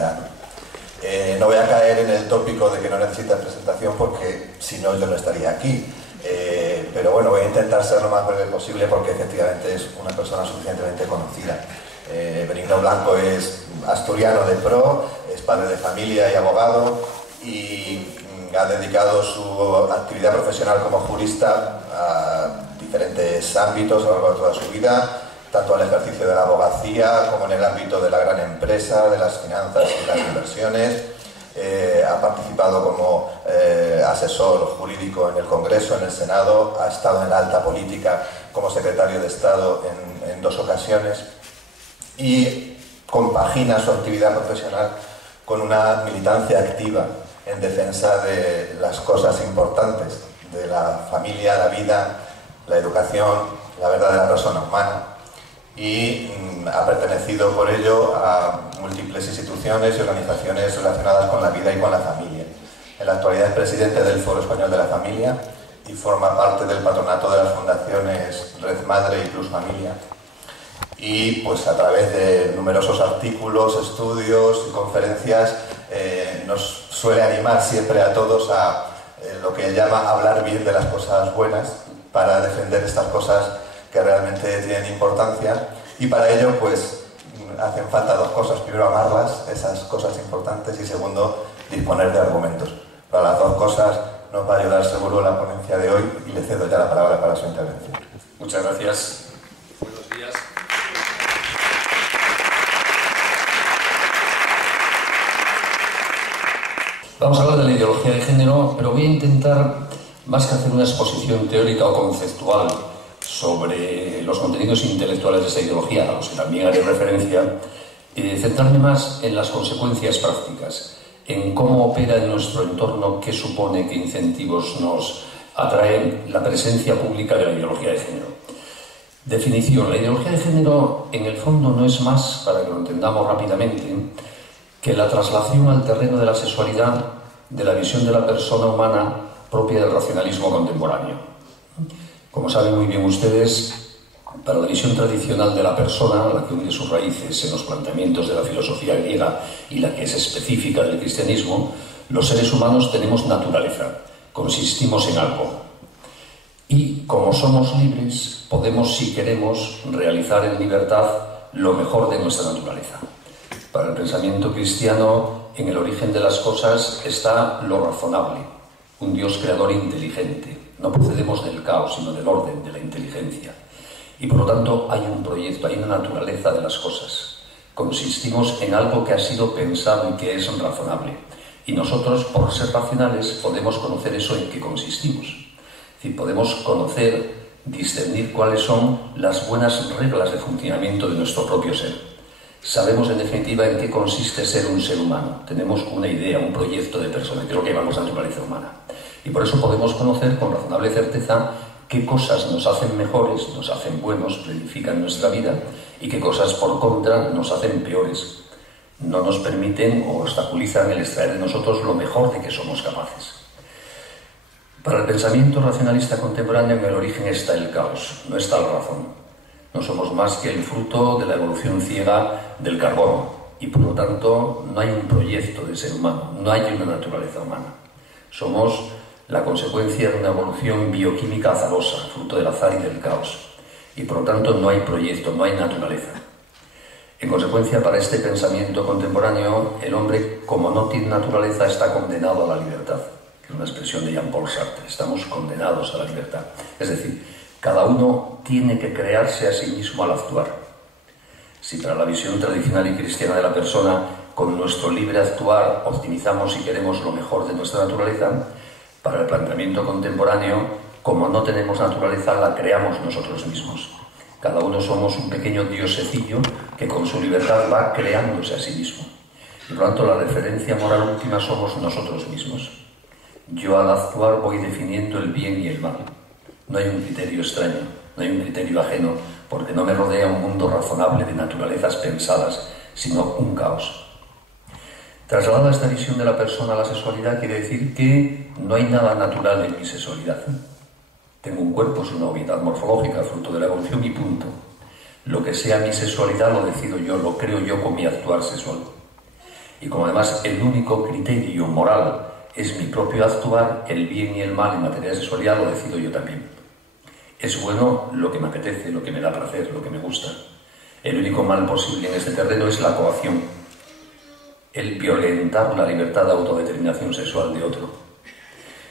sexualidad. No voy a caer en el tópico de que no necesitas presentación porque si no yo no estaría aquí. Pero bueno, voy a intentar ser lo más breve posible porque efectivamente es una persona suficientemente conocida. Benigno Blanco es asturiano de pro, es padre de familia y abogado y ha dedicado su actividad profesional como jurista a diferentes ámbitos a lo largo de toda su vida, tanto al ejercicio de la abogacía como en el ámbito de la gran empresa, de las finanzas y las inversiones. Ha participado como asesor jurídico en el Congreso, en el Senado, ha estado en la alta política como secretario de Estado en 2 ocasiones y compagina su actividad profesional con una militancia activa en defensa de las cosas importantes, de la familia, la vida, la educación, la verdadera persona humana. Y ha pertenecido por ello a múltiples instituciones y organizaciones relacionadas con la vida y con la familia. En la actualidad es presidente del Foro Español de la Familia y forma parte del patronato de las fundaciones Red Madre y Plus Familia. Y pues a través de numerosos artículos, estudios y conferencias nos suele animar siempre a todos a lo que él llama hablar bien de las cosas buenas para defender estas cosas que realmente tienen importancia, y para ello pues hacen falta 2 cosas: primero amarlas, esas cosas importantes, y segundo disponer de argumentos. Para las 2 cosas nos va a ayudar seguro la ponencia de hoy y le cedo ya la palabra para su intervención. Muchas gracias. Buenos días. Vamos a hablar de la ideología de género, pero voy a intentar, más que hacer una exposición teórica o conceptual sobre los contenidos intelectuales de esta ideología, a los que también haré referencia, centrarme más en las consecuencias prácticas, en cómo opera en nuestro entorno, qué supone, qué incentivos nos atrae la presencia pública de la ideología de género. Definición: la ideología de género, en el fondo, no es más, para que lo entendamos rápidamente, que la traslación al terreno de la sexualidad de la visión de la persona humana propia del racionalismo contemporáneo. Como saben muy bien ustedes, para la visión tradicional de la persona, la que hunde sus raíces en los planteamientos de la filosofía griega y la que es específica del cristianismo, los seres humanos tenemos naturaleza, consistimos en algo. Y como somos libres, podemos, si queremos, realizar en libertad lo mejor de nuestra naturaleza. Para el pensamiento cristiano, en el origen de las cosas está lo razonable, un Dios creador inteligente. No procedemos del caos, sino del orden, de la inteligencia. Y por lo tanto hay un proyecto, hay una naturaleza de las cosas. Consistimos en algo que ha sido pensado y que es razonable. Y nosotros, por ser racionales, podemos conocer eso en qué consistimos. Es decir, podemos conocer, discernir cuáles son las buenas reglas de funcionamiento de nuestro propio ser. Sabemos, en definitiva, en qué consiste ser un ser humano. Tenemos una idea, un proyecto de persona, que es lo que llamamos naturaleza humana. Y por eso podemos conocer con razonable certeza qué cosas nos hacen mejores, nos hacen buenos, planifican nuestra vida, y qué cosas, por contra, nos hacen peores. No nos permiten o obstaculizan el extraer de nosotros lo mejor de que somos capaces. Para el pensamiento racionalista contemporáneo, en el origen está el caos, no está la razón. No somos más que el fruto de la evolución ciega del carbono y, por lo tanto, no hay un proyecto de ser humano, no hay una naturaleza humana. Somos la consecuencia de una evolución bioquímica azarosa, fruto del azar y del caos. Y, por lo tanto, no hay proyecto, no hay naturaleza. En consecuencia, para este pensamiento contemporáneo, el hombre, como no tiene naturaleza, está condenado a la libertad, que es una expresión de Jean-Paul Sartre. Estamos condenados a la libertad. Es decir, cada uno tiene que crearse a sí mismo al actuar. Si para la visión tradicional y cristiana de la persona, con nuestro libre actuar, optimizamos y queremos lo mejor de nuestra naturaleza, para el planteamiento contemporáneo, como no tenemos naturaleza, la creamos nosotros mismos. Cada uno somos un pequeño diosecillo que con su libertad va creándose a sí mismo. Y por lo tanto, la referencia moral última somos nosotros mismos. Yo, al actuar, voy definiendo el bien y el mal. No hay un criterio extraño, no hay un criterio ajeno, porque no me rodea un mundo razonable de naturalezas pensadas, sino un caos. Trasladada esta visión de la persona a la sexualidad, quiere decir que no hay nada natural en mi sexualidad. Tengo un cuerpo, es una obviedad morfológica, fruto de la evolución y punto. Lo que sea mi sexualidad lo decido yo, lo creo yo con mi actuar sexual. Y como además el único criterio moral es mi propio actuar, el bien y el mal en materia de sexualidad lo decido yo también. Es bueno lo que me apetece, lo que me da placer, lo que me gusta. El único mal posible en este terreno es la coacción, el violentar la libertad de autodeterminación sexual de otro.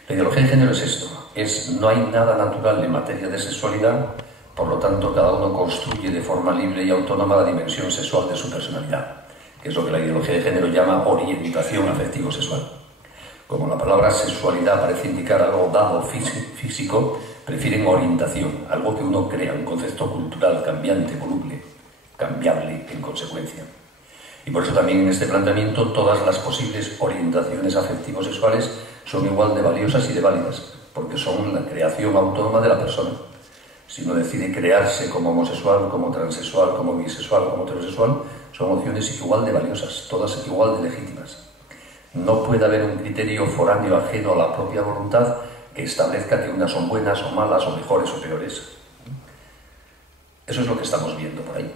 La ideología de género es esto, no hay nada natural en materia de sexualidad, por lo tanto cada uno construye de forma libre y autónoma la dimensión sexual de su personalidad, que es lo que la ideología de género llama orientación afectivo-sexual. Como la palabra sexualidad parece indicar algo dado físico, prefieren orientación, algo que uno crea, un concepto cultural cambiante, voluble, cambiable en consecuencia. Y por eso también en este planteamiento todas las posibles orientaciones afectivo-sexuales son igual de valiosas y de válidas, porque son la creación autónoma de la persona. Si uno decide crearse como homosexual, como transexual, como bisexual, como heterosexual, son opciones igual de valiosas, todas igual de legítimas. No puede haber un criterio foráneo ajeno a la propia voluntad que establezca que unas son buenas o malas o mejores o peores. Eso es lo que estamos viendo por ahí.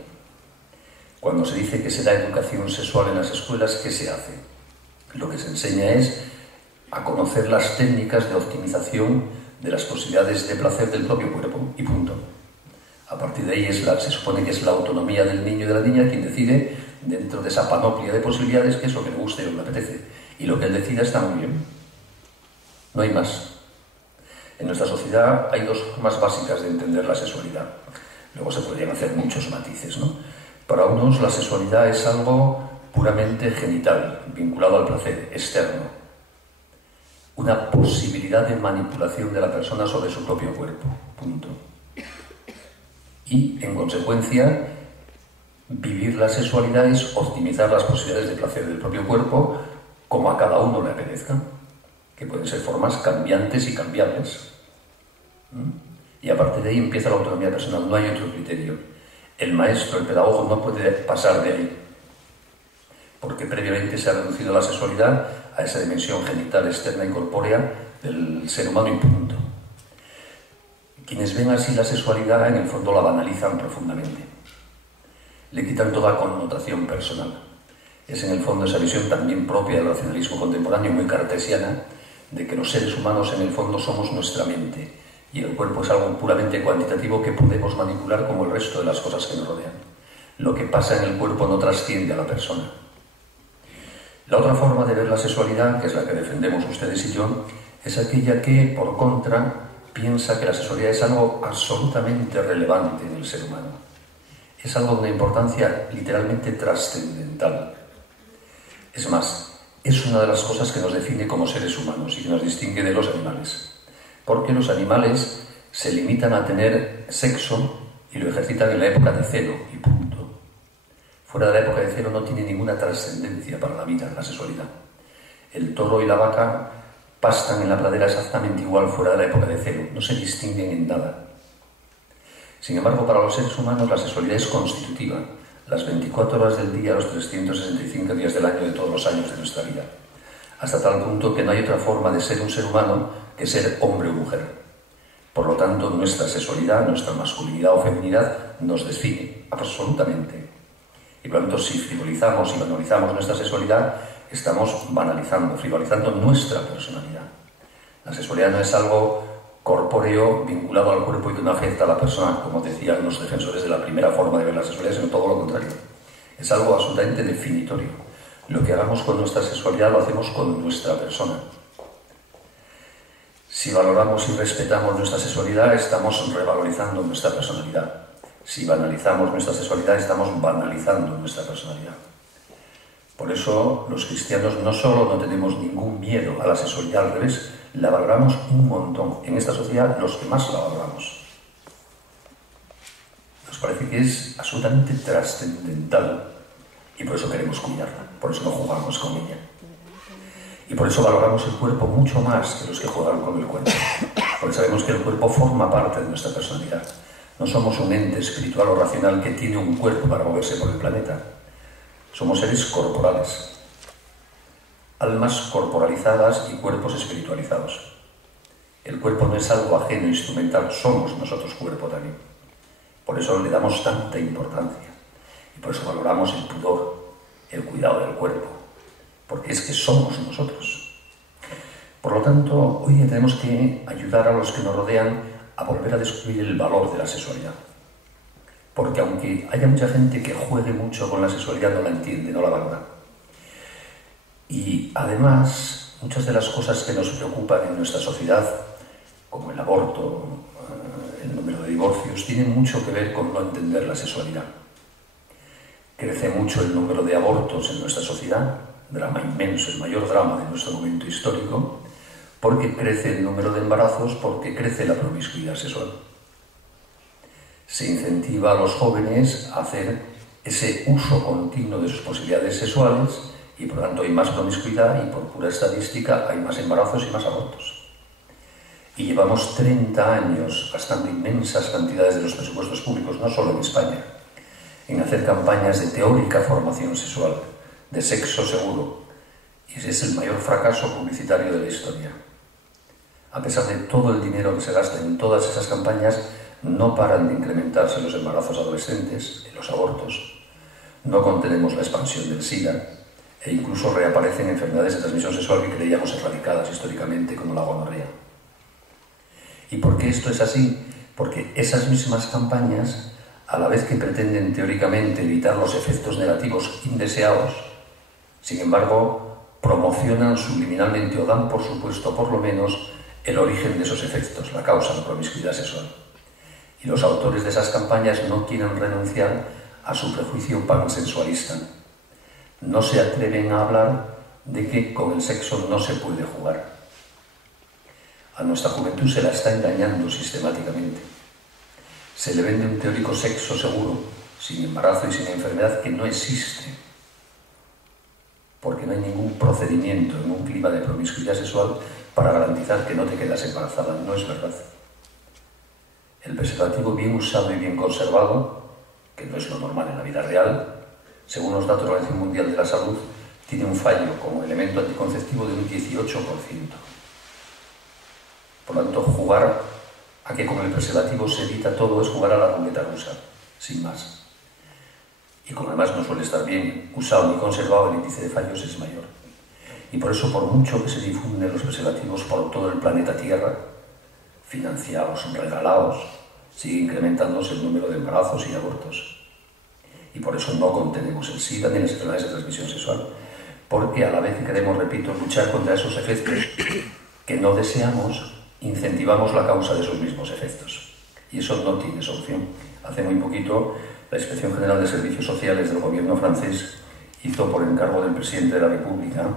Cuando se dice que se da educación sexual en las escuelas, ¿qué se hace? Lo que se enseña es a conocer las técnicas de optimización de las posibilidades de placer del propio cuerpo, y punto. A partir de ahí se supone que es la autonomía del niño y de la niña quien decide, dentro de esa panoplia de posibilidades, qué es lo que le gusta y lo que le apetece. Y lo que él decida está muy bien. No hay más. En nuestra sociedad hay dos formas básicas de entender la sexualidad. Luego se podrían hacer muchos matices, ¿no? Para unos la sexualidad es algo puramente genital, vinculado al placer, externo. Una posibilidad de manipulación de la persona sobre su propio cuerpo, punto. Y, en consecuencia, vivir la sexualidad es optimizar las posibilidades de placer del propio cuerpo como a cada uno le apetezca, que pueden ser formas cambiantes y cambiables. Y a partir de ahí empieza la autonomía personal, no hay otro criterio. El maestro, el pedagogo, no puede pasar de ahí, porque previamente se ha reducido la sexualidad a esa dimensión genital, externa y corpórea del ser humano y punto. Quienes ven así la sexualidad, en el fondo la banalizan profundamente. Le quitan toda connotación personal. Es en el fondo esa visión también propia del racionalismo contemporáneo, muy cartesiana, de que los seres humanos en el fondo somos nuestra mente y el cuerpo es algo puramente cuantitativo que podemos manipular como el resto de las cosas que nos rodean. Lo que pasa en el cuerpo no trasciende a la persona. La otra forma de ver la sexualidad, que es la que defendemos ustedes y yo, es aquella que, por contra, piensa que la sexualidad es algo absolutamente relevante en el ser humano. Es algo de una importancia literalmente trascendental. Es más, es una de las cosas que nos define como seres humanos y que nos distingue de los animales. Porque los animales se limitan a tener sexo y lo ejercitan en la época de celo y punto. Fuera de la época de celo no tiene ninguna trascendencia para la vida, la sexualidad. El toro y la vaca pastan en la pradera exactamente igual fuera de la época de celo, no se distinguen en nada. Sin embargo, para los seres humanos la sexualidad es constitutiva, las 24 horas del día, los 365 días del año de todos los años de nuestra vida. Hasta tal punto que no hay otra forma de ser un ser humano que ser hombre o mujer. Por lo tanto, nuestra sexualidad, nuestra masculinidad o feminidad nos define absolutamente. Y por lo tanto, si frivolizamos y banalizamos nuestra sexualidad, estamos banalizando, frivolizando nuestra personalidad. La sexualidad no es algo corpóreo vinculado al cuerpo y que no afecta a la persona, como decían los defensores de la primera forma de ver la sexualidad, sino todo lo contrario. Es algo absolutamente definitorio. Lo que hagamos con nuestra sexualidad lo hacemos con nuestra persona. Si valoramos y respetamos nuestra sexualidad, estamos revalorizando nuestra personalidad. Si banalizamos nuestra sexualidad, estamos banalizando nuestra personalidad. Por eso, los cristianos no solo no tenemos ningún miedo a la sexualidad, al revés, la valoramos un montón. En esta sociedad, los que más la valoramos. Nos parece que es absolutamente trascendental y por eso queremos cuidarla, por eso no jugamos con ella. Y por eso valoramos el cuerpo mucho más que los que juegan con el cuerpo. Porque sabemos que el cuerpo forma parte de nuestra personalidad. No somos un ente espiritual o racional que tiene un cuerpo para moverse por el planeta. Somos seres corporales. Almas corporalizadas y cuerpos espiritualizados. El cuerpo no es algo ajeno, instrumental. Somos nosotros cuerpo también. Por eso le damos tanta importancia. Y por eso valoramos el pudor, el cuidado del cuerpo. porque es que somos nosotros. Por lo tanto, hoy día tenemos que ayudar a los que nos rodean a volver a descubrir el valor de la sexualidad. Porque aunque haya mucha gente que juegue mucho con la sexualidad, no la entiende, no la valora. Y además, muchas de las cosas que nos preocupan en nuestra sociedad, como el aborto, el número de divorcios, tienen mucho que ver con no entender la sexualidad. Crece mucho el número de abortos en nuestra sociedad, drama inmenso, el mayor drama de nuestro momento histórico, porque crece el número de embarazos, porque crece la promiscuidad sexual. Se incentiva a los jóvenes a hacer ese uso continuo de sus posibilidades sexuales y por lo tanto hay más promiscuidad y por pura estadística hay más embarazos y más abortos. Y llevamos 30 años gastando inmensas cantidades de los presupuestos públicos, no solo en España, en hacer campañas de teórica formación sexual, de sexo seguro. Y ese es el mayor fracaso publicitario de la historia. A pesar de todo el dinero que se gasta en todas esas campañas, no paran de incrementarse los embarazos adolescentes y los abortos. No contenemos la expansión del SIDA e incluso reaparecen enfermedades de transmisión sexual que creíamos erradicadas históricamente, como la gonorrea. ¿Y por qué esto es así? Porque esas mismas campañas, a la vez que pretenden teóricamente evitar los efectos negativos indeseados, sin embargo, promocionan subliminalmente o dan por supuesto, por lo menos, el origen de esos efectos, la causa, la promiscuidad sexual. Y los autores de esas campañas no quieren renunciar a su prejuicio pansensualista. No se atreven a hablar de que con el sexo no se puede jugar. A nuestra juventud se la está engañando sistemáticamente. Se le vende un teórico sexo seguro, sin embarazo y sin enfermedad, que no existe. Porque no hay ningún procedimiento en un clima de promiscuidad sexual para garantizar que no te quedas embarazada. No es verdad. El preservativo bien usado y bien conservado, que no es lo normal en la vida real, según los datos de la Organización Mundial de la Salud, tiene un fallo como elemento anticonceptivo de un 18%. Por lo tanto, jugar a que con el preservativo se evita todo es jugar a la ruleta rusa, sin más. Y como además no suele estar bien usado ni conservado, el índice de fallos es mayor. Y por eso, por mucho que se difunden los preservativos por todo el planeta Tierra, financiados, regalados, sigue incrementándose el número de embarazos y abortos. Y por eso no contenemos el SIDA ni las enfermedades de transmisión sexual, porque a la vez que queremos, repito, luchar contra esos efectos que no deseamos, incentivamos la causa de esos mismos efectos. Y eso no tiene solución. Hace muy poquito, la Inspección General de Servicios Sociales del gobierno francés hizo, por encargo del presidente de la República,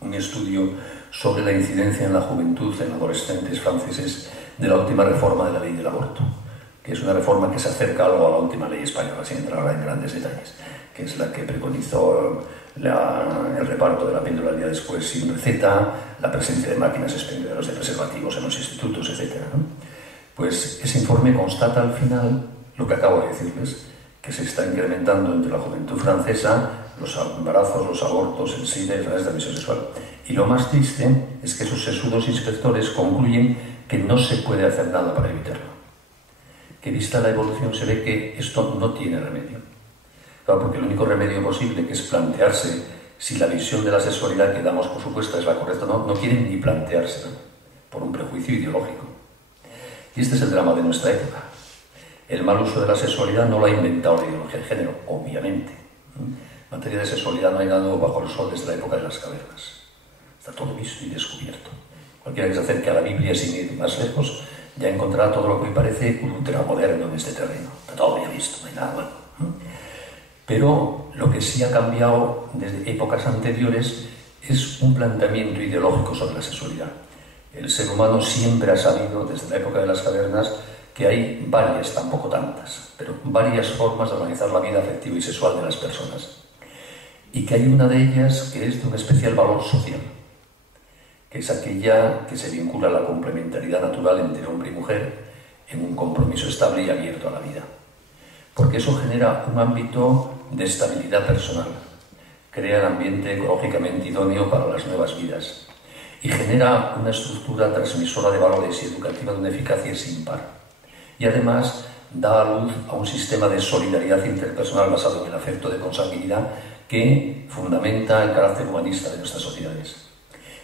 un estudio sobre la incidencia en la juventud, en adolescentes franceses, de la última reforma de la ley del aborto, que es una reforma que se acerca algo a la última ley española, sin entrar ahora en grandes detalles, que es la que preconizó el reparto de la píldora el día después sin receta, la presencia de máquinas expendedoras de preservativos en los institutos, etc. Pues ese informe constata al final lo que acabo de decirles, que se está incrementando entre la juventud francesa los embarazos, los abortos, el SIDA y enfermedades de transmisión sexual. Y lo más triste es que esos sesudos inspectores concluyen que no se puede hacer nada para evitarlo. Que vista la evolución se ve que esto no tiene remedio. Claro, porque el único remedio posible, que es plantearse si la visión de la sexualidad que damos por supuesta es la correcta o no, no quieren ni planteársela, por un prejuicio ideológico. Y este es el drama de nuestra época. El mal uso de la sexualidad no lo ha inventado la ideología de género, obviamente. En materia de sexualidad no hay nada bajo el sol desde la época de las cavernas. Está todo visto y descubierto. Cualquiera que se acerque a la Biblia sin ir más lejos ya encontrará todo lo que hoy parece ultramoderno en este terreno. Está todo ya visto, no hay nada bueno. Pero lo que sí ha cambiado desde épocas anteriores es un planteamiento ideológico sobre la sexualidad. El ser humano siempre ha sabido, desde la época de las cavernas, que hay varias, tampoco tantas, pero varias formas de organizar la vida afectiva y sexual de las personas. Y que hay una de ellas que es de un especial valor social, que es aquella que se vincula a la complementariedad natural entre hombre y mujer en un compromiso estable y abierto a la vida. Porque eso genera un ámbito de estabilidad personal, crea el ambiente ecológicamente idóneo para las nuevas vidas y genera una estructura transmisora de valores y educativa de una eficacia sin par. Y además da a luz a un sistema de solidaridad interpersonal basado en el afecto de consanguinidad que fundamenta el carácter humanista de nuestras sociedades.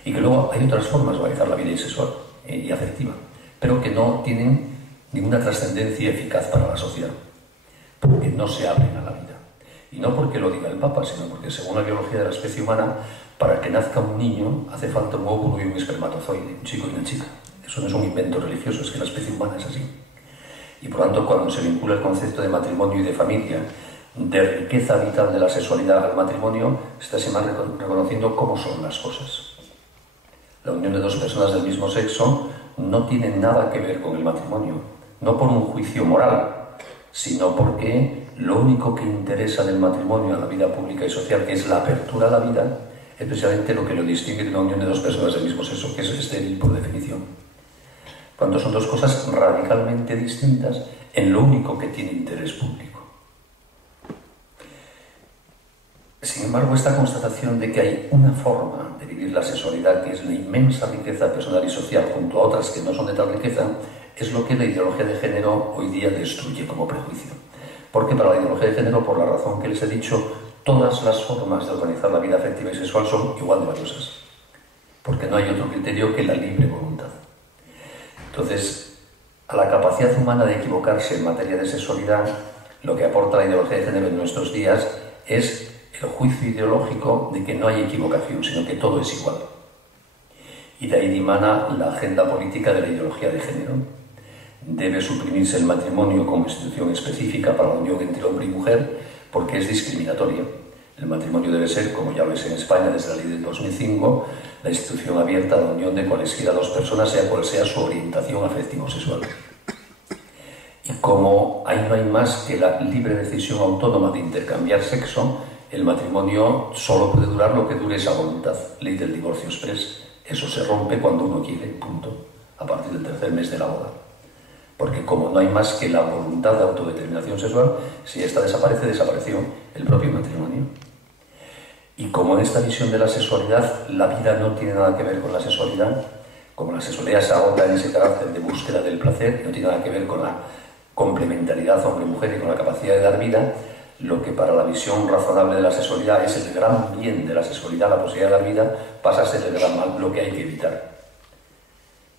Y que luego hay otras formas de organizar la vida sexual y afectiva, pero que no tienen ninguna trascendencia eficaz para la sociedad, porque no se abren a la vida. Y no porque lo diga el Papa, sino porque según la biología de la especie humana, para que nazca un niño hace falta un óvulo y un espermatozoide, un chico y una chica. Eso no es un invento religioso, es que la especie humana es así. Y por lo tanto, cuando se vincula el concepto de matrimonio y de familia, de riqueza vital de la sexualidad al matrimonio, está siempre reconociendo cómo son las cosas. La unión de dos personas del mismo sexo no tiene nada que ver con el matrimonio, no por un juicio moral, sino porque lo único que interesa del matrimonio a la vida pública y social, que es la apertura a la vida, es precisamente lo que lo distingue de una unión de dos personas del mismo sexo, que es estéril por definición. Cuando son dos cosas radicalmente distintas en lo único que tiene interés público. Sin embargo, esta constatación de que hay una forma de vivir la sexualidad que es la inmensa riqueza personal y social junto a otras que no son de tal riqueza, es lo que la ideología de género hoy día destruye como prejuicio. Porque para la ideología de género, por la razón que les he dicho, todas las formas de organizar la vida afectiva y sexual son igual de valiosas. Porque no hay otro criterio que la libre voluntad. Entonces, a la capacidad humana de equivocarse en materia de sexualidad, lo que aporta la ideología de género en nuestros días es el juicio ideológico de que no hay equivocación, sino que todo es igual. Y de ahí dimana la agenda política de la ideología de género. Debe suprimirse el matrimonio como institución específica para la unión entre hombre y mujer porque es discriminatorio. El matrimonio debe ser, como ya lo es en España desde la ley del 2005, la institución abierta a la unión de cualesquiera dos personas, sea cual sea su orientación afectivo-sexual. Y como ahí no hay más que la libre decisión autónoma de intercambiar sexo, el matrimonio solo puede durar lo que dure esa voluntad. Ley del divorcio express. Eso se rompe cuando uno quiere, punto. A partir del tercer mes de la boda. Porque como no hay más que la voluntad de autodeterminación sexual, si esta desaparece, desapareció el propio matrimonio. Y como en esta visión de la sexualidad, la vida no tiene nada que ver con la sexualidad, como la sexualidad se agota en ese carácter de búsqueda del placer, no tiene nada que ver con la complementariedad hombre-mujer y con la capacidad de dar vida, lo que para la visión razonable de la sexualidad es el gran bien de la sexualidad, la posibilidad de dar vida, pasa a ser el gran mal, lo que hay que evitar.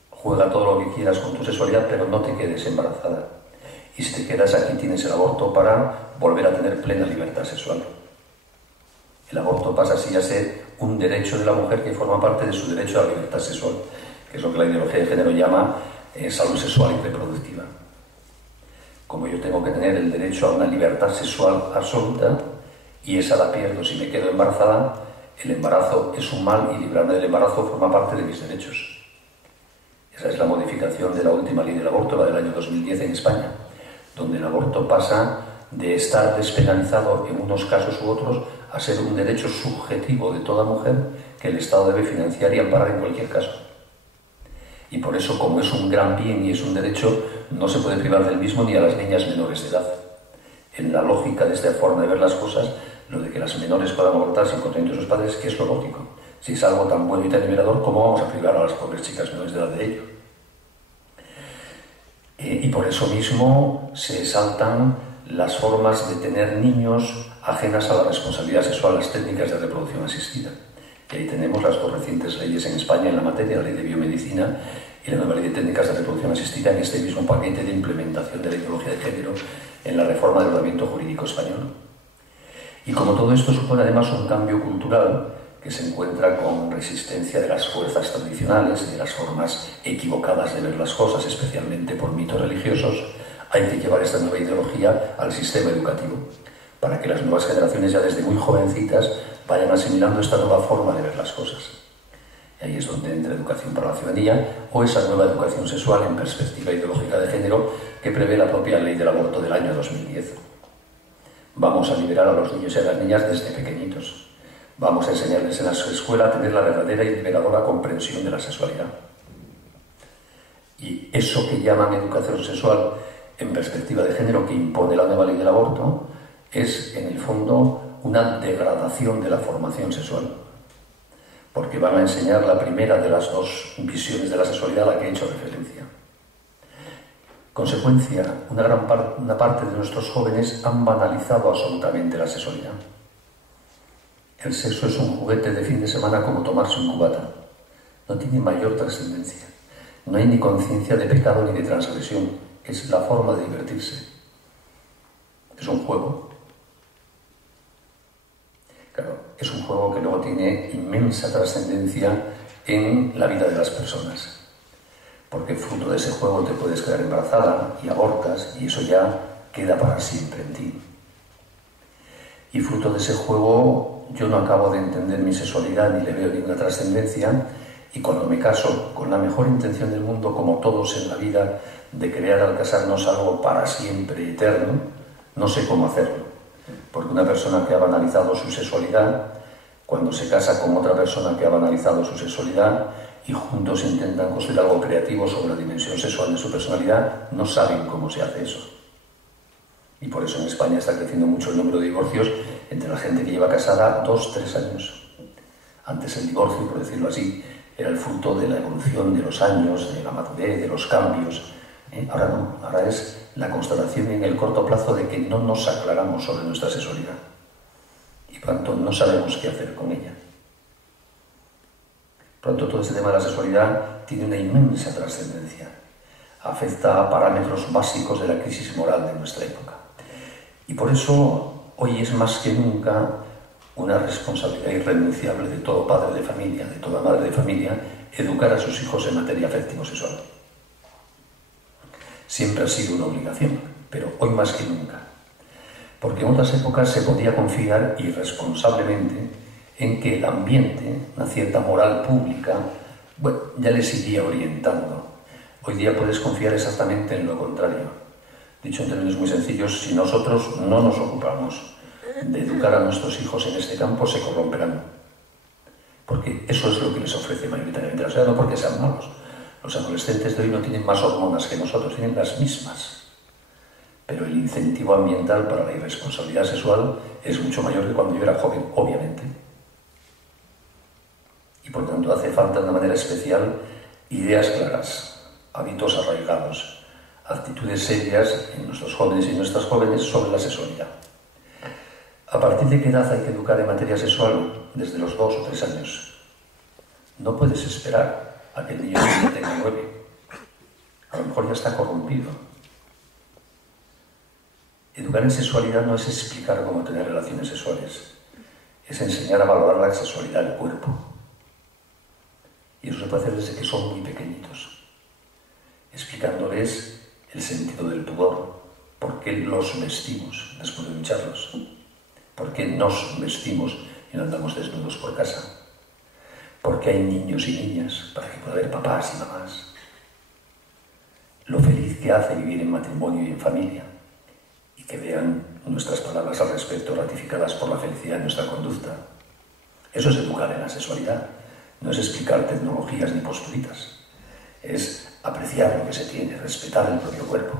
Juega todo lo que quieras con tu sexualidad, pero no te quedes embarazada. Y si te quedas aquí, tienes el aborto para volver a tener plena libertad sexual. El aborto pasa así a ser un derecho de la mujer que forma parte de su derecho a la libertad sexual, que es lo que la ideología de género llama salud sexual y reproductiva. Como yo tengo que tener el derecho a una libertad sexual absoluta, y esa la pierdo si me quedo embarazada, el embarazo es un mal y librarme del embarazo forma parte de mis derechos. Esa es la modificación de la última ley del aborto, la del año 2010 en España, donde el aborto pasa de estar despenalizado en unos casos u otros a ser un derecho subjetivo de toda mujer que el Estado debe financiar y amparar en cualquier caso. Y por eso, como es un gran bien y es un derecho, no se puede privar del mismo ni a las niñas menores de edad. En la lógica de esta forma de ver las cosas, lo de que las menores puedan abortar sin consentimiento de sus padres, ¿qué es lo lógico? Si es algo tan bueno y tan liberador, ¿cómo vamos a privar a las pobres chicas menores de edad de ello? Y por eso mismo se saltan las formas de tener niños ajenas a la responsabilidad sexual, las técnicas de reproducción asistida. Y ahí tenemos las dos recientes leyes en España en la materia, la ley de biomedicina y la nueva ley de técnicas de reproducción asistida en este mismo paquete de implementación de la ideología de género en la reforma del ordenamiento jurídico español. Y como todo esto supone además un cambio cultural que se encuentra con resistencia de las fuerzas tradicionales, de las formas equivocadas de ver las cosas, especialmente por mitos religiosos, hay que llevar esta nueva ideología al sistema educativo, para que las nuevas generaciones ya desde muy jovencitas vayan asimilando esta nueva forma de ver las cosas. Y ahí es donde entra educación para la ciudadanía o esa nueva educación sexual en perspectiva ideológica de género que prevé la propia ley del aborto del año 2010. Vamos a liberar a los niños y a las niñas desde pequeñitos. Vamos a enseñarles en la escuela a tener la verdadera y liberadora comprensión de la sexualidad. Y eso que llaman educación sexual en perspectiva de género que impone la nueva ley del aborto es, en el fondo, una degradación de la formación sexual. Porque van a enseñar la primera de las dos visiones de la sexualidad a la que he hecho referencia. Consecuencia, una parte de nuestros jóvenes han banalizado absolutamente la sexualidad. El sexo es un juguete de fin de semana como tomarse un cubata. No tiene mayor trascendencia. No hay ni conciencia de pecado ni de transgresión. Es la forma de divertirse. Es un juego. Claro, es un juego que luego tiene inmensa trascendencia en la vida de las personas. Porque fruto de ese juego te puedes quedar embarazada y abortas y eso ya queda para siempre en ti. Y fruto de ese juego yo no acabo de entender mi sexualidad ni le veo ninguna trascendencia y cuando me caso con la mejor intención del mundo, como todos en la vida, de crear al casarnos algo para siempre eterno, no sé cómo hacerlo. Porque una persona que ha banalizado su sexualidad, cuando se casa con otra persona que ha banalizado su sexualidad y juntos intentan construir algo creativo sobre la dimensión sexual de su personalidad, no saben cómo se hace eso. Y por eso en España está creciendo mucho el número de divorcios entre la gente que lleva casada 2-3 años. Antes el divorcio, por decirlo así, era el fruto de la evolución de los años, de la madurez, de los cambios. Ahora no, ahora es la constatación en el corto plazo de que no nos aclaramos sobre nuestra sexualidad y por tanto no sabemos qué hacer con ella. Por tanto, todo este tema de la sexualidad tiene una inmensa trascendencia. Afecta a parámetros básicos de la crisis moral de nuestra época. Y por eso hoy es más que nunca una responsabilidad irrenunciable de todo padre de familia, de toda madre de familia, educar a sus hijos en materia afectivo-sexual. Siempre ha sido una obligación, pero hoy más que nunca. Porque en otras épocas se podía confiar irresponsablemente en que el ambiente, una cierta moral pública, bueno, ya les iría orientando. Hoy día puedes confiar exactamente en lo contrario. Dicho en términos muy sencillos, si nosotros no nos ocupamos de educar a nuestros hijos en este campo, se corromperán. Porque eso es lo que les ofrece mayoritariamente la sociedad, no porque sean malos. Los adolescentes de hoy no tienen más hormonas que nosotros, tienen las mismas. Pero el incentivo ambiental para la irresponsabilidad sexual es mucho mayor que cuando yo era joven, obviamente. Y por tanto hace falta de una manera especial ideas claras, hábitos arraigados, actitudes serias en nuestros jóvenes y nuestras jóvenes sobre la sexualidad. ¿A partir de qué edad hay que educar en materia sexual? Desde los 2 o 3 años. No puedes esperar a que el niño tenga 9. A lo mejor ya está corrompido. Educar en sexualidad no es explicar cómo tener relaciones sexuales, es enseñar a valorar la sexualidad del cuerpo. Y eso se puede hacer desde que son muy pequeñitos, explicándoles el sentido del pudor, por qué los vestimos después de ducharlos, por qué nos vestimos y no andamos desnudos por casa, por qué hay niños y niñas, para que pueda haber papás y mamás, lo feliz que hace vivir en matrimonio y en familia, y que vean nuestras palabras al respecto ratificadas por la felicidad de nuestra conducta. Eso es educar en la sexualidad, no es explicar tecnologías ni posturitas, es apreciar lo que se tiene, respetar el propio cuerpo.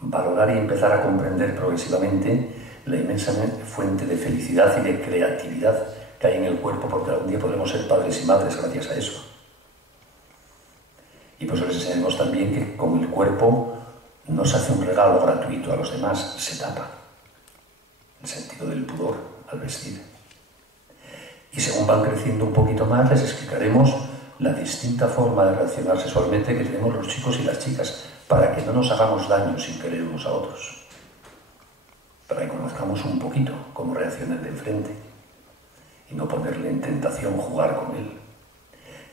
Valorar y empezar a comprender progresivamente la inmensa fuente de felicidad y de creatividad que hay en el cuerpo, porque algún día podremos ser padres y madres gracias a eso. Y por eso les enseñamos también que con el cuerpo no se hace un regalo gratuito a los demás, se tapa. El sentido del pudor al vestir. Y según van creciendo un poquito más, les explicaremos la distinta forma de reaccionar sexualmente que tenemos los chicos y las chicas, para que no nos hagamos daño sin querer unos a otros. Para que conozcamos un poquito cómo reacciona el de enfrente y no ponerle en tentación jugar con él.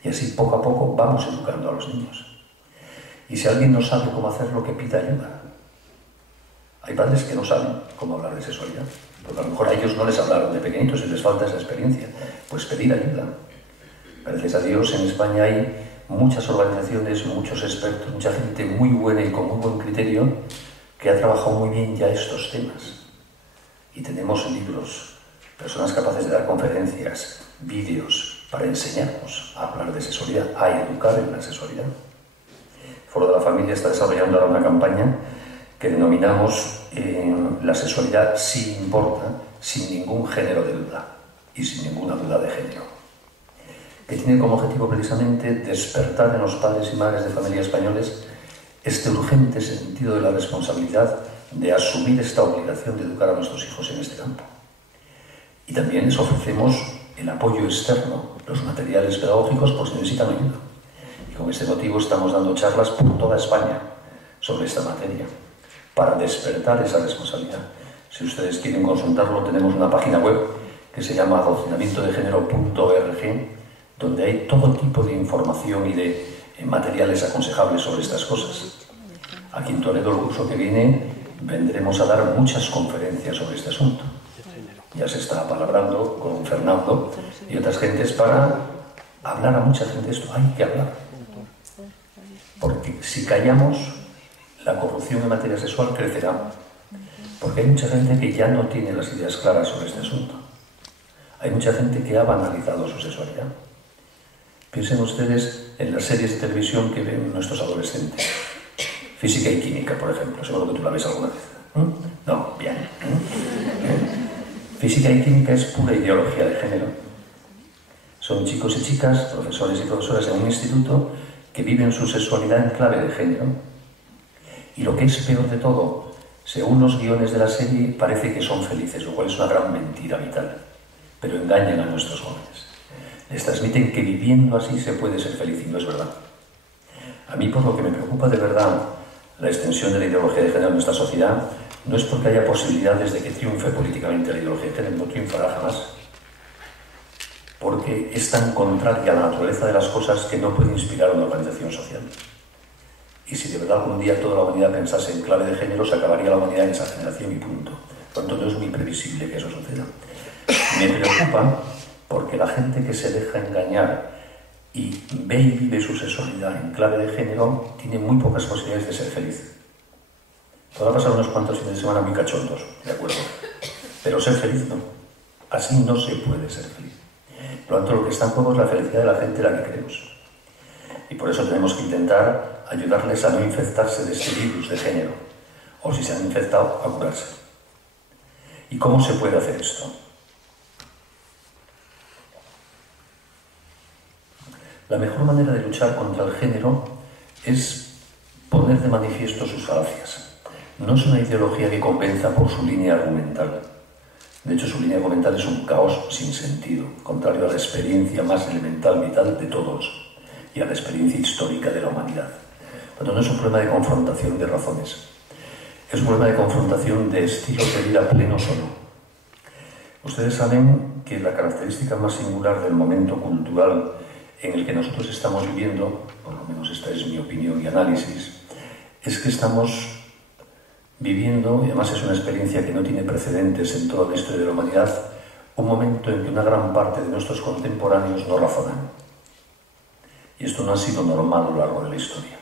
Y así poco a poco vamos educando a los niños. Y si alguien no sabe cómo hacerlo, que pida ayuda. Hay padres que no saben cómo hablar de sexualidad, porque a lo mejor a ellos no les hablaron de pequeñitos y les falta esa experiencia. Pues pedir ayuda. Gracias a Dios en España hay muchas organizaciones, muchos expertos, mucha gente muy buena y con muy buen criterio que ha trabajado muy bien ya estos temas. Y tenemos libros, personas capaces de dar conferencias, vídeos para enseñarnos a hablar de sexualidad, a educar en la sexualidad. El Foro de la Familia está desarrollando ahora una campaña que denominamos La sexualidad sí importa, sin ningún género de duda y sin ninguna duda de género, que tiene como objetivo precisamente despertar en los padres y madres de familia españoles este urgente sentido de la responsabilidad de asumir esta obligación de educar a nuestros hijos en este campo. Y también les ofrecemos el apoyo externo, los materiales pedagógicos por si necesitan ayuda. Y con este motivo estamos dando charlas por toda España sobre esta materia, para despertar esa responsabilidad. Si ustedes quieren consultarlo, tenemos una página web que se llama adoctrinamientodegénero.org, donde hay todo tipo de información y de materiales aconsejables sobre estas cosas. Aquí en Toledo, el curso que viene, vendremos a dar muchas conferencias sobre este asunto. Ya se está apalabrando con Fernando y otras gentes para hablar a mucha gente de esto. Hay que hablar. Porque si callamos, la corrupción en materia sexual crecerá. Porque hay mucha gente que ya no tiene las ideas claras sobre este asunto. Hay mucha gente que ha banalizado su sexualidad. Piensen ustedes en las series de televisión que ven nuestros adolescentes. Física y química, por ejemplo. Seguro que tú la ves alguna vez. No, bien. Física y química es pura ideología de género. Son chicos y chicas, profesores y profesoras en un instituto que viven su sexualidad en clave de género. Y lo que es peor de todo, según los guiones de la serie, parece que son felices, lo cual es una gran mentira vital. Pero engañan a nuestros jóvenes. Les transmiten que viviendo así se puede ser feliz y no es verdad. A mí, por lo que me preocupa de verdad la extensión de la ideología de género en nuestra sociedad, no es porque haya posibilidades de que triunfe políticamente la ideología de género, no triunfará jamás. Porque es tan contraria a la naturaleza de las cosas que no puede inspirar una organización social. Y si de verdad algún día toda la humanidad pensase en clave de género, se acabaría la humanidad en esa generación y punto. Por tanto, no es muy previsible que eso suceda. Me preocupa porque la gente que se deja engañar y ve y vive su sexualidad en clave de género tiene muy pocas posibilidades de ser feliz. Podrá pasar unos cuantos fines de semana muy cachondos, de acuerdo, pero ser feliz no. Así no se puede ser feliz. Por lo tanto, lo que está en juego es la felicidad de la gente en la que creemos. Y por eso tenemos que intentar ayudarles a no infectarse de este virus de género, o si se han infectado, a curarse. ¿Y cómo se puede hacer esto? La mejor manera de luchar contra el género es poner de manifiesto sus falacias. No es una ideología que convenza por su línea argumental. De hecho, su línea argumental es un caos sin sentido, contrario a la experiencia más elemental, vital de todos y a la experiencia histórica de la humanidad. Pero no es un problema de confrontación de razones. Es un problema de confrontación de estilos de vida plenos o no. Ustedes saben que la característica más singular del momento cultural en el que nosotros estamos viviendo, por lo menos esta es mi opinión y análisis, es que estamos viviendo, y además es una experiencia que no tiene precedentes en toda la historia de la humanidad, un momento en que una gran parte de nuestros contemporáneos no razonan. Y esto no ha sido normal a lo largo de la historia.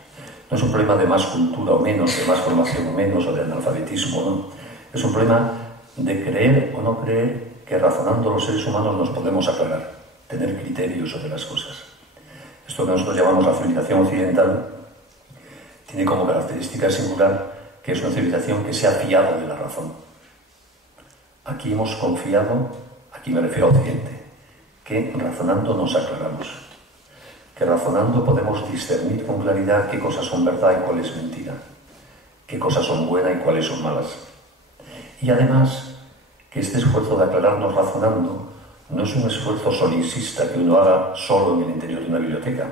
No es un problema de más cultura o menos, de más formación o menos, o de analfabetismo, no. Es un problema de creer o no creer que razonando los seres humanos nos podemos aclarar, tener criterios sobre las cosas. Esto que nosotros llamamos la civilización occidental tiene como característica singular que es una civilización que se ha fiado de la razón. Aquí hemos confiado, aquí me refiero a Occidente, que razonando nos aclaramos, que razonando podemos discernir con claridad qué cosas son verdad y cuál es mentira, qué cosas son buenas y cuáles son malas. Y además, que este esfuerzo de aclararnos razonando no es un esfuerzo solipsista que uno haga solo en el interior de una biblioteca,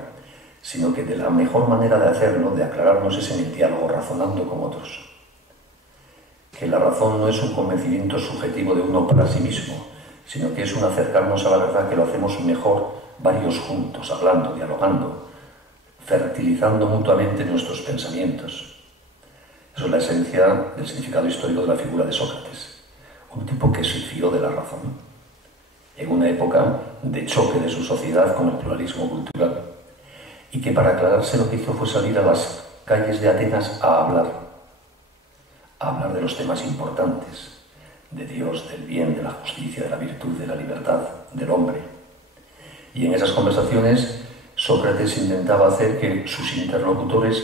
sino que de la mejor manera de hacerlo, de aclararnos, es en el diálogo, razonando con otros. Que la razón no es un convencimiento subjetivo de uno para sí mismo, sino que es un acercarnos a la verdad que lo hacemos mejor varios juntos, hablando, dialogando, fertilizando mutuamente nuestros pensamientos. Eso es la esencia del significado histórico de la figura de Sócrates, un tipo que se fió de la razón en una época de choque de su sociedad con el pluralismo cultural, y que para aclararse lo que hizo fue salir a las calles de Atenas a hablar de los temas importantes, de Dios, del bien, de la justicia, de la virtud, de la libertad, del hombre. Y en esas conversaciones Sócrates intentaba hacer que sus interlocutores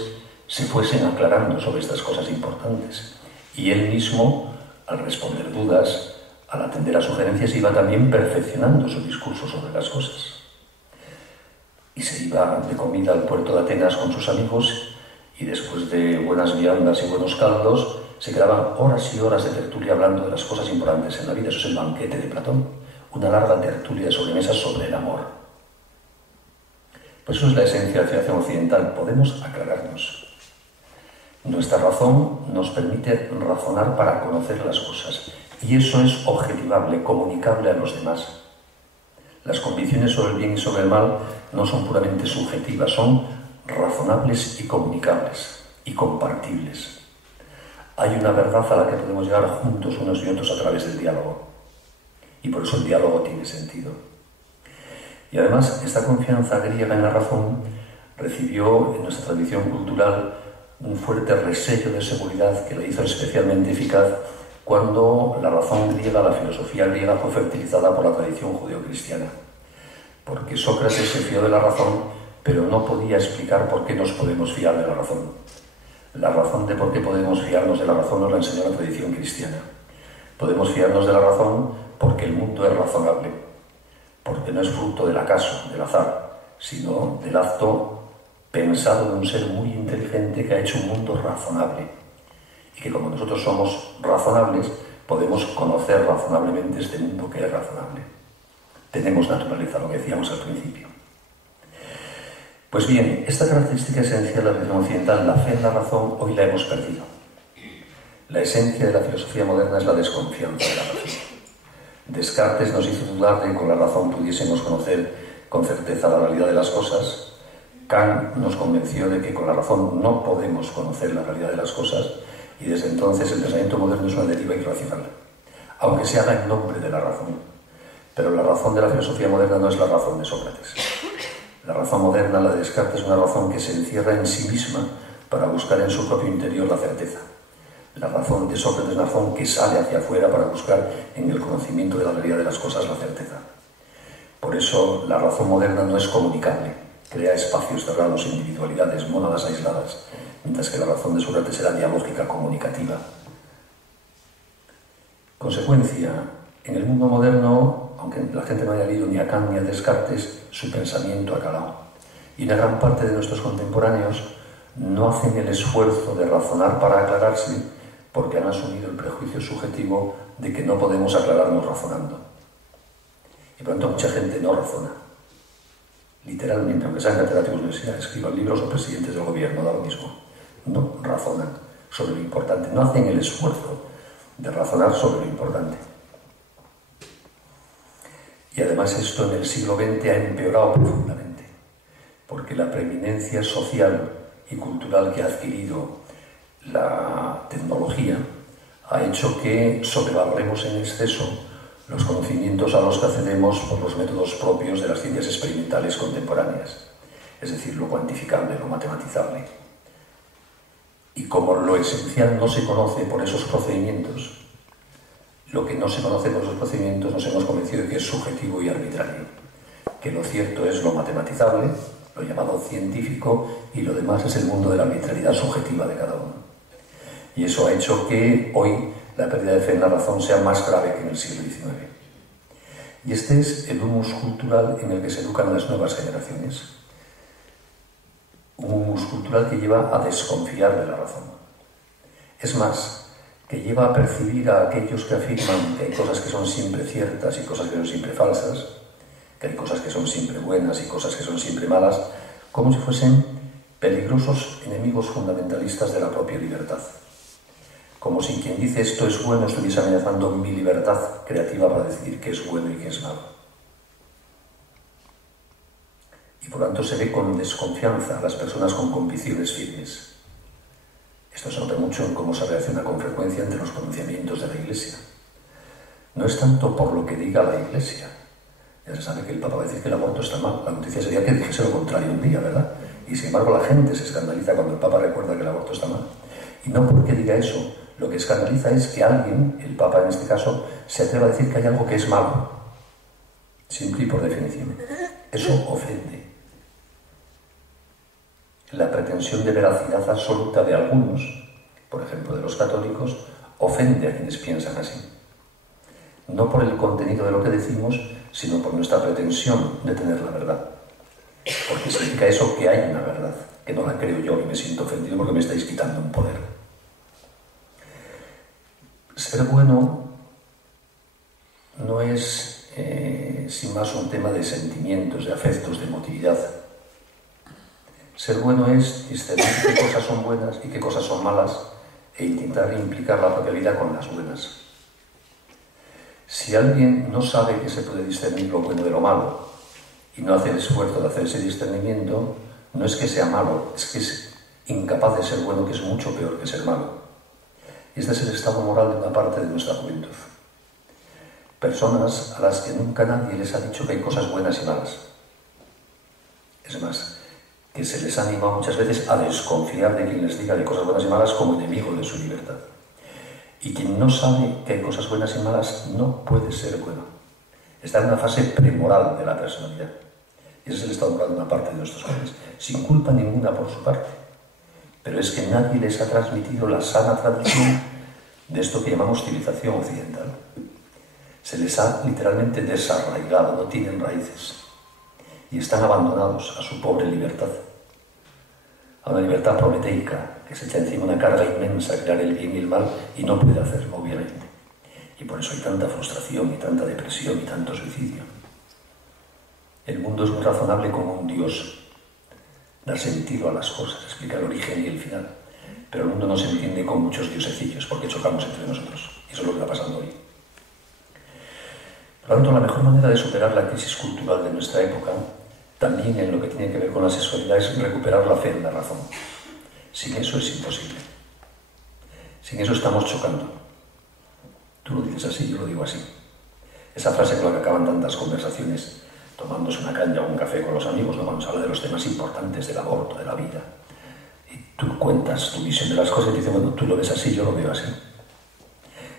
se fuesen aclarando sobre estas cosas importantes. Y él mismo, al responder dudas, al atender a sugerencias, iba también perfeccionando su discurso sobre las cosas. Y se iba de comida al puerto de Atenas con sus amigos y después de buenas viandas y buenos caldos se quedaban horas y horas de tertulia hablando de las cosas importantes en la vida. Eso es el banquete de Platón. una larga tertulia de sobremesa sobre el amor. Pues eso es la esencia de la civilización occidental. Podemos aclararnos. Nuestra razón nos permite razonar para conocer las cosas. Y eso es objetivable, comunicable a los demás. Las convicciones sobre el bien y sobre el mal no son puramente subjetivas, son razonables y comunicables y compartibles. Hay una verdad a la que podemos llegar juntos unos y otros a través del diálogo. Y por eso el diálogo tiene sentido. Y además, esta confianza griega en la razón recibió en nuestra tradición cultural un fuerte resello de seguridad que la hizo especialmente eficaz cuando la razón griega, la filosofía griega, fue fertilizada por la tradición judeocristiana. Porque Sócrates se fió de la razón, pero no podía explicar por qué nos podemos fiar de la razón. La razón de por qué podemos fiarnos de la razón nos la enseñó la tradición cristiana. Podemos fiarnos de la razón porque el mundo es razonable, porque no es fruto del acaso, del azar, sino del acto pensado de un ser muy inteligente que ha hecho un mundo razonable. Y que como nosotros somos razonables, podemos conocer razonablemente este mundo que es razonable. Tenemos naturaleza, lo que decíamos al principio. Pues bien, esta característica esencial de la religión occidental, la fe en la razón, hoy la hemos perdido. La esencia de la filosofía moderna es la desconfianza de la razón. Descartes nos hizo dudar de que con la razón pudiésemos conocer con certeza la realidad de las cosas. Kant nos convenció de que con la razón no podemos conocer la realidad de las cosas, y desde entonces el pensamiento moderno es una deriva irracional, aunque se haga en nombre de la razón. Pero la razón de la filosofía moderna no es la razón de Sócrates. La razón moderna, la de Descartes, es una razón que se encierra en sí misma para buscar en su propio interior la certeza. La razón de Sócrates es una razón que sale hacia afuera para buscar en el conocimiento de la realidad de las cosas la certeza. Por eso la razón moderna no es comunicable, crea espacios cerrados, individualidades, mónadas aisladas, mientras que la razón de Sócrates era dialógica, comunicativa. Consecuencia, en el mundo moderno, aunque la gente no haya leído ni a Kant ni a Descartes, su pensamiento ha calado. Y una gran parte de nuestros contemporáneos no hacen el esfuerzo de razonar para aclararse porque han asumido el prejuicio subjetivo de que no podemos aclararnos razonando. Y por lo tanto mucha gente no razona. Literalmente, aunque sean catedráticos de universidad, escriban libros o presidentes del gobierno, da lo mismo. No razonan sobre lo importante, no hacen el esfuerzo de razonar sobre lo importante. Y además esto en el siglo XX ha empeorado profundamente, porque la preeminencia social y cultural que ha adquirido la tecnología ha hecho que sobrevaloremos en exceso los conocimientos a los que accedemos por los métodos propios de las ciencias experimentales contemporáneas, es decir, lo cuantificable, lo matematizable. Y como lo esencial no se conoce por esos procedimientos, lo que no se conoce por esos procedimientos nos hemos convencido de que es subjetivo y arbitrario, que lo cierto es lo matematizable, lo llamado científico, y lo demás es el mundo de la arbitrariedad subjetiva de cada uno. Y eso ha hecho que hoy la pérdida de fe en la razón sea más grave que en el siglo XIX. Y este es el humus cultural en el que se educan las nuevas generaciones. Un humus cultural que lleva a desconfiar de la razón. Es más, que lleva a percibir a aquellos que afirman que hay cosas que son siempre ciertas y cosas que son siempre falsas, que hay cosas que son siempre buenas y cosas que son siempre malas, como si fuesen peligrosos enemigos fundamentalistas de la propia libertad. Como si quien dice esto es bueno estuviese amenazando mi libertad creativa para decidir qué es bueno y qué es malo. Y por tanto se ve con desconfianza a las personas con convicciones firmes. Esto se nota mucho en cómo se reacciona con frecuencia entre los pronunciamientos de la Iglesia. No es tanto por lo que diga la Iglesia. Ya se sabe que el Papa va a decir que el aborto está mal. La noticia sería que dijese lo contrario un día, ¿verdad? Y sin embargo la gente se escandaliza cuando el Papa recuerda que el aborto está mal. Y no porque diga eso. Lo que escandaliza es que alguien, el Papa en este caso, se atreva a decir que hay algo que es malo. Simple y por definición. Eso ofende. La pretensión de veracidad absoluta de algunos, por ejemplo de los católicos, ofende a quienes piensan así. No por el contenido de lo que decimos, sino por nuestra pretensión de tener la verdad. Porque significa eso que hay una verdad, que no la creo yo y me siento ofendido porque me estáis quitando un poder. Ser bueno no es sin más un tema de sentimientos, de afectos, de emotividad. Ser bueno es discernir qué cosas son buenas y qué cosas son malas e intentar implicar la propia vida con las buenas. Si alguien no sabe que se puede discernir lo bueno de lo malo y no hace el esfuerzo de hacer ese discernimiento, no es que sea malo, es que es incapaz de ser bueno, que es mucho peor que ser malo. Y este es el estado moral de una parte de nuestra juventud. Personas a las que nunca nadie les ha dicho que hay cosas buenas y malas. Es más, que se les anima muchas veces a desconfiar de quien les diga de cosas buenas y malas como enemigo de su libertad. Y quien no sabe que hay cosas buenas y malas no puede ser bueno. Está en una fase premoral de la personalidad. Y ese es el estado moral de una parte de nuestros jóvenes, sin culpa ninguna por su parte. Pero es que nadie les ha transmitido la sana tradición de esto que llamamos civilización occidental. Se les ha literalmente desarraigado, no tienen raíces. Y están abandonados a su pobre libertad. A una libertad prometeica que se echa encima una carga inmensa, crear el bien y el mal, y no puede hacerlo, obviamente. Y por eso hay tanta frustración y tanta depresión y tanto suicidio. El mundo es muy razonable como un Dios. Da sentido a las cosas, explica el origen y el final. Pero el mundo no se entiende con muchos diosecillos porque chocamos entre nosotros. Y eso es lo que está pasando hoy. Por lo tanto, la mejor manera de superar la crisis cultural de nuestra época, también en lo que tiene que ver con la sexualidad, es recuperar la fe en la razón. Sin eso es imposible. Sin eso estamos chocando. Tú lo dices así, yo lo digo así. Esa frase con la que acaban tantas conversaciones, tomándose una caña o un café con los amigos, ¿no? Cuando se habla de los temas importantes del aborto, de la vida. Y tú cuentas tu visión de las cosas y dices, bueno, tú lo ves así, yo lo veo así.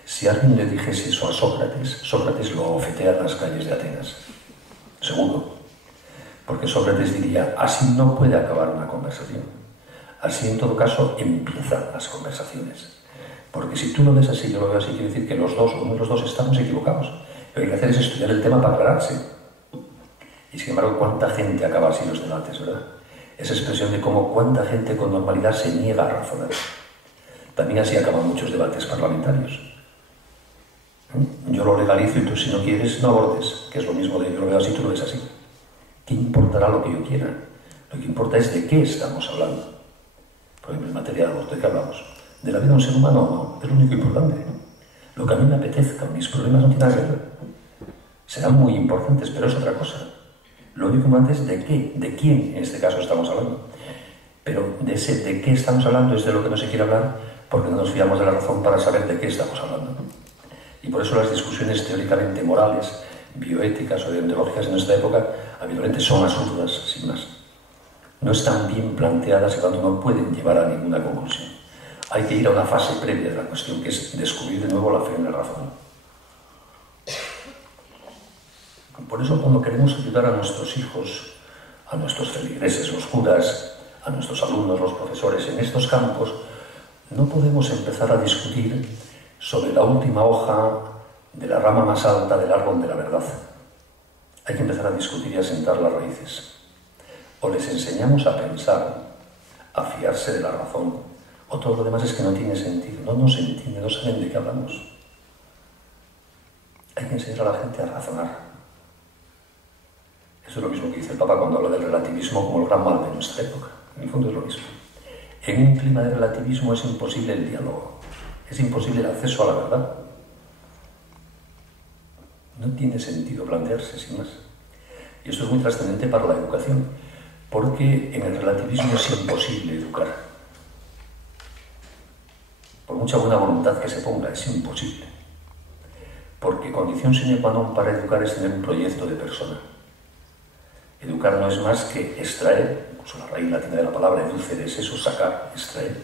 Si alguien le dijese eso a Sócrates, Sócrates lo abofetea en las calles de Atenas. Seguro. Porque Sócrates diría, así no puede acabar una conversación. Así, en todo caso, empiezan las conversaciones. Porque si tú lo ves así, yo lo veo así, quiere decir que los dos, uno de los dos, estamos equivocados. Lo que hay que hacer es estudiar el tema para aclararse. Y sin embargo, ¿cuánta gente acaba así los debates, verdad? Esa expresión de cómo cuánta gente con normalidad se niega a razonar. También así acaban muchos debates parlamentarios. Yo lo legalizo y tú, si no quieres, no abortes, que es lo mismo de yo lo veo así, tú lo ves así. ¿Qué importará lo que yo quiera? Lo que importa es de qué estamos hablando. Por ejemplo, en materia de aborto, ¿de qué hablamos? ¿De la vida de un ser humano? No, es lo único importante. Lo que a mí me apetezca, mis problemas no tienen nada que ver. Serán muy importantes, pero es otra cosa. Lo único importante es de qué, de quién en este caso estamos hablando. Pero de ese de qué estamos hablando es de lo que no se quiere hablar, porque no nos fiamos de la razón para saber de qué estamos hablando. Y por eso las discusiones teóricamente morales, bioéticas o deontológicas en esta época habitualmente son absurdas, sin más. No están bien planteadas y cuando no pueden llevar a ninguna conclusión. Hay que ir a una fase previa de la cuestión, que es descubrir de nuevo la fe en la razón. Por eso, cuando queremos ayudar a nuestros hijos, a nuestros feligreses, los curas, a nuestros alumnos, los profesores, en estos campos, no podemos empezar a discutir sobre la última hoja de la rama más alta del árbol de la verdad. Hay que empezar a discutir y a sentar las raíces. O les enseñamos a pensar, a fiarse de la razón, o todo lo demás es que no tiene sentido, no nos entiende, no saben de qué hablamos. Hay que enseñar a la gente a razonar. Eso es lo mismo que dice el Papa cuando habla del relativismo como el gran mal de nuestra época. En el fondo es lo mismo. En un clima de relativismo es imposible el diálogo, es imposible el acceso a la verdad. No tiene sentido plantearse, sin más. Y esto es muy trascendente para la educación, porque en el relativismo es imposible educar. Por mucha buena voluntad que se ponga, es imposible. Porque condición sine qua non para educar es tener un proyecto de persona. Educar no es más que extraer, incluso la raíz latina de la palabra educere es eso, sacar, extraer,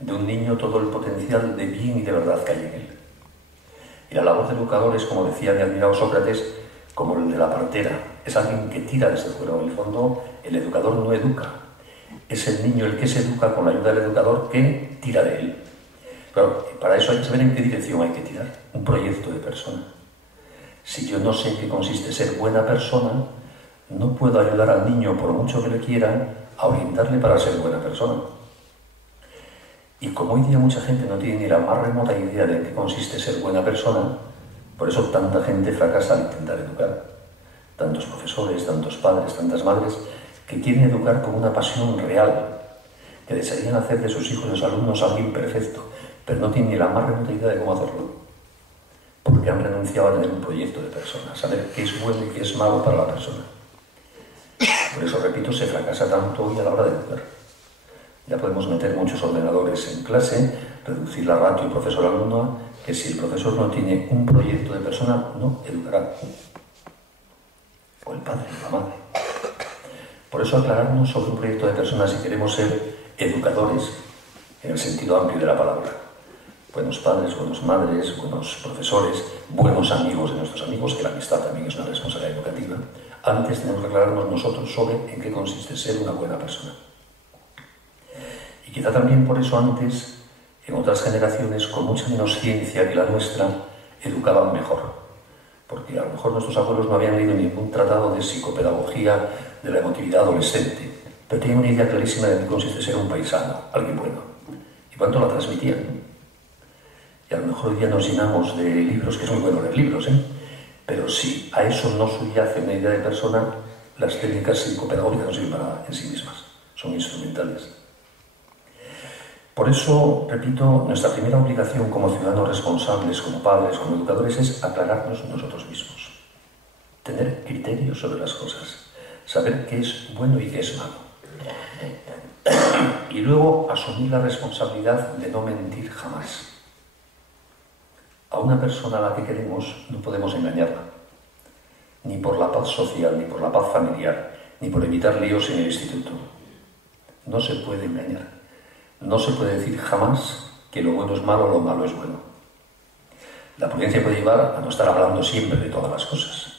de un niño todo el potencial de bien y de verdad que hay en él. Y la labor del educador es, como decía mi admirado Sócrates, como el de la partera. Es alguien que tira desde fuera. En el fondo, el educador no educa. Es el niño el que se educa con la ayuda del educador que tira de él. Pero para eso hay que saber en qué dirección hay que tirar. Un proyecto de persona. Si yo no sé en qué consiste ser buena persona, no puedo ayudar al niño, por mucho que le quiera, a orientarle para ser buena persona. Y como hoy día mucha gente no tiene ni la más remota idea de en qué consiste ser buena persona, Por eso tanta gente fracasa al intentar educar. Tantos profesores, tantos padres, tantas madres que quieren educar con una pasión real, que desearían hacer de sus hijos y de sus alumnos alguien perfecto, pero no tienen ni la más remota idea de cómo hacerlo, porque han renunciado a tener un proyecto de persona, saber qué es bueno y qué es malo para la persona. Por eso, repito, se fracasa tanto hoy a la hora de educar. Ya podemos meter muchos ordenadores en clase, reducir la ratio profesor-alumno, que si el profesor no tiene un proyecto de persona, no educará. O el padre, o la madre. Por eso aclararnos sobre un proyecto de persona si queremos ser educadores en el sentido amplio de la palabra. Buenos padres, buenas madres, buenos profesores, buenos amigos de nuestros amigos, que la amistad también es una responsabilidad educativa. Antes tenemos que aclararnos nosotros sobre en qué consiste ser una buena persona. Y quizá también por eso antes, en otras generaciones con mucha menos ciencia que la nuestra, educaban mejor. Porque a lo mejor nuestros abuelos no habían leído ningún tratado de psicopedagogía de la emotividad adolescente, pero tenían una idea clarísima de qué consiste ser un paisano, alguien bueno. Y cuánto la transmitían. Y a lo mejor hoy día nos llenamos de libros, que es muy bueno leer libros, pero si a eso no subyace una idea de persona, las técnicas psicopedagógicas no sirven en sí mismas, son instrumentales. Por eso, repito, nuestra primera obligación como ciudadanos responsables, como padres, como educadores, es aclararnos nosotros mismos. Tener criterios sobre las cosas, saber qué es bueno y qué es malo. Y luego asumir la responsabilidad de no mentir jamás. A una persona a la que queremos no podemos engañarla, ni por la paz social, ni por la paz familiar, ni por evitar líos en el instituto. No se puede engañar. No se puede decir jamás que lo bueno es malo o lo malo es bueno. La prudencia puede llevar a no estar hablando siempre de todas las cosas,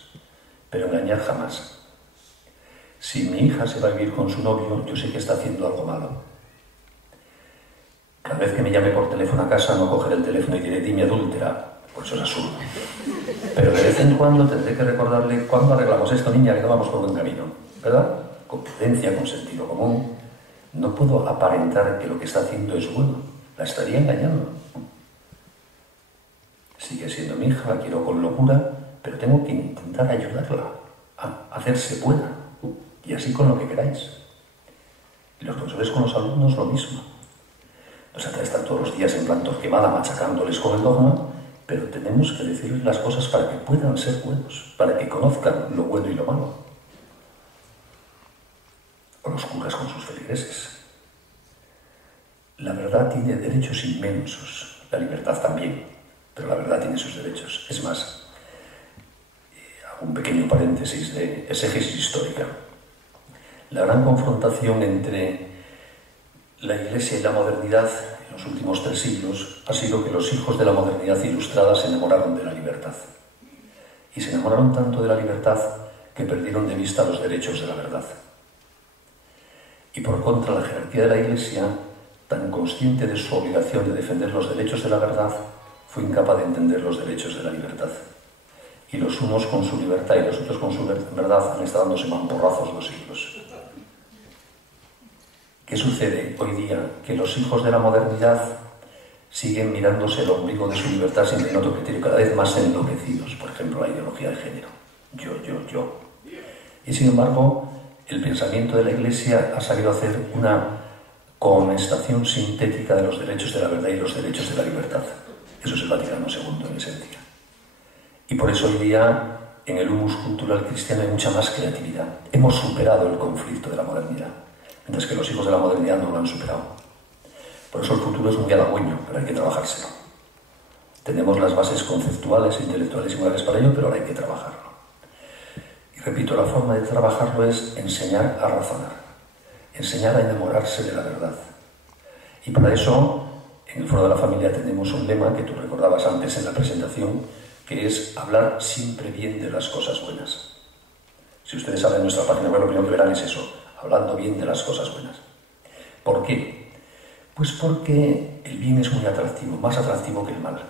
pero engañar jamás. Si mi hija se va a vivir con su novio, yo sé que está haciendo algo malo. Cada vez que me llame por teléfono a casa, no cogeré el teléfono y diré, dime adúltera, pues eso es absurdo. Pero de vez en cuando tendré que recordarle, ¿cuándo arreglamos esto, niña, que no vamos por buen camino? ¿Verdad? Con prudencia, con sentido común. No puedo aparentar que lo que está haciendo es bueno. La estaría engañando. Sigue siendo mi hija, la quiero con locura, pero tengo que intentar ayudarla a hacerse buena. Y así con lo que queráis. Y los profesores con los alumnos lo mismo. No se trata de estar todos los días en plan torquemada machacándoles con el dogma, pero tenemos que decirles las cosas para que puedan ser buenos, para que conozcan lo bueno y lo malo. O los curas con sus feligreses. La verdad tiene derechos inmensos, la libertad también, pero la verdad tiene sus derechos. Es más, hago un pequeño paréntesis de exégesis histórica. La gran confrontación entre la Iglesia y la modernidad en los últimos 3 siglos ha sido que los hijos de la modernidad ilustrada se enamoraron de la libertad. Y se enamoraron tanto de la libertad que perdieron de vista los derechos de la verdad. Y por contra, la jerarquía de la Iglesia, tan consciente de su obligación de defender los derechos de la verdad, fue incapaz de entender los derechos de la libertad. Y los unos con su libertad y los otros con su verdad han estado dándose mamporrazos los siglos. ¿Qué sucede hoy día? Que los hijos de la modernidad siguen mirándose el ombligo de su libertad sin tener otro criterio, cada vez más enloquecidos. Por ejemplo, la ideología de género. Yo. Y sin embargo, el pensamiento de la Iglesia ha sabido hacer una conestación sintética de los derechos de la verdad y los derechos de la libertad. Eso es el Vaticano II en esencia. Y por eso hoy día en el humus cultural cristiano hay mucha más creatividad. Hemos superado el conflicto de la modernidad, mientras que los hijos de la modernidad no lo han superado. Por eso el futuro es muy halagüeño, pero hay que trabajárselo. Tenemos las bases conceptuales, intelectuales y morales para ello, pero ahora hay que trabajarlo. Y repito, la forma de trabajarlo es enseñar a razonar, enseñar a enamorarse de la verdad. Y para eso, en el Foro de la Familia tenemos un lema que tú recordabas antes en la presentación, que es hablar siempre bien de las cosas buenas. Si ustedes saben nuestra página web, lo primero que verán es eso, hablando bien de las cosas buenas. ¿Por qué? Pues porque el bien es muy atractivo, más atractivo que el mal.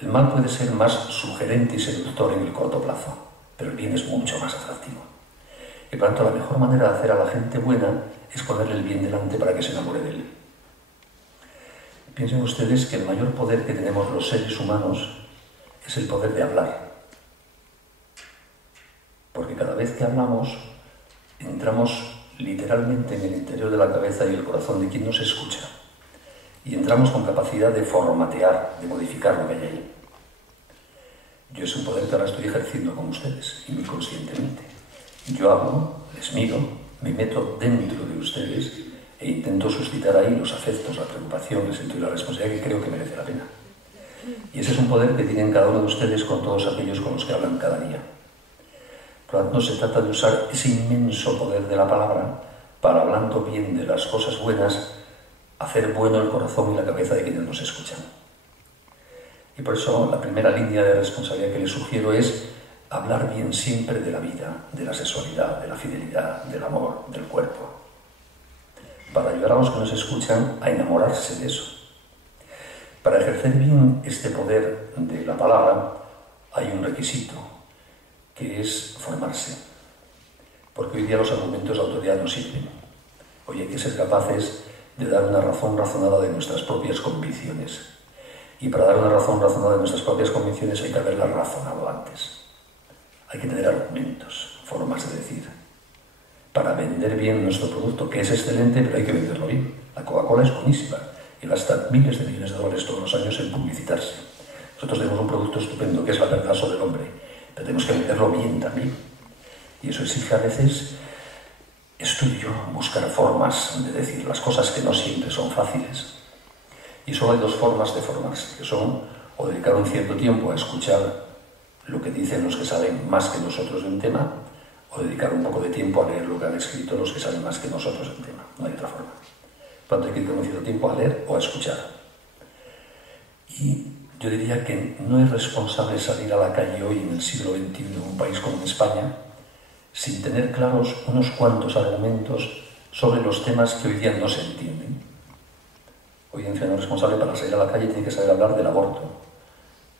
El mal puede ser más sugerente y seductor en el corto plazo, pero el bien es mucho más atractivo. Y por tanto, la mejor manera de hacer a la gente buena es ponerle el bien delante para que se enamore de él. Piensen ustedes que el mayor poder que tenemos los seres humanos es el poder de hablar. Porque cada vez que hablamos, entramos literalmente en el interior de la cabeza y el corazón de quien nos escucha. Y entramos con capacidad de formatear, de modificar lo que hay ahí. Yo es un poder que ahora estoy ejerciendo con ustedes, y muy conscientemente. Yo hablo, les miro, me meto dentro de ustedes e intento suscitar ahí los afectos, la preocupación, el sentido y la responsabilidad que creo que merece la pena. Y ese es un poder que tienen cada uno de ustedes con todos aquellos con los que hablan cada día. Por lo tanto, se trata de usar ese inmenso poder de la palabra para, hablando bien de las cosas buenas, hacer bueno el corazón y la cabeza de quienes nos escuchan. Y por eso la primera línea de responsabilidad que les sugiero es hablar bien siempre de la vida, de la sexualidad, de la fidelidad, del amor, del cuerpo, para ayudar a los que nos escuchan a enamorarse de eso. Para ejercer bien este poder de la palabra hay un requisito, que es formarse. Porque hoy día los argumentos de autoridad no sirven. Hoy hay que ser capaces de dar una razón razonada de nuestras propias convicciones. Y para dar una razón razonada de nuestras propias convicciones hay que haberlas razonado antes. Hay que tener argumentos, formas de decir. Para vender bien nuestro producto, que es excelente, pero hay que venderlo bien. La Coca-Cola es buenísima y gasta miles de millones de dólares todos los años en publicitarse. Nosotros tenemos un producto estupendo, que es la verdad sobre el hombre, pero tenemos que venderlo bien también. Y eso exige a veces estudio, buscar formas de decir las cosas que no siempre son fáciles. Y solo hay dos formas de formarse, que son o dedicar un cierto tiempo a escuchar lo que dicen los que saben más que nosotros de un tema, o dedicar un poco de tiempo a leer lo que han escrito los que saben más que nosotros del tema. No hay otra forma. Por lo tanto, hay que dedicar un cierto tiempo a leer o a escuchar. Y yo diría que no es responsable salir a la calle hoy en el siglo XXI en un país como España sin tener claros unos cuantos argumentos sobre los temas que hoy día no se entienden. Hoy en día no es responsable para salir a la calle tiene que saber hablar del aborto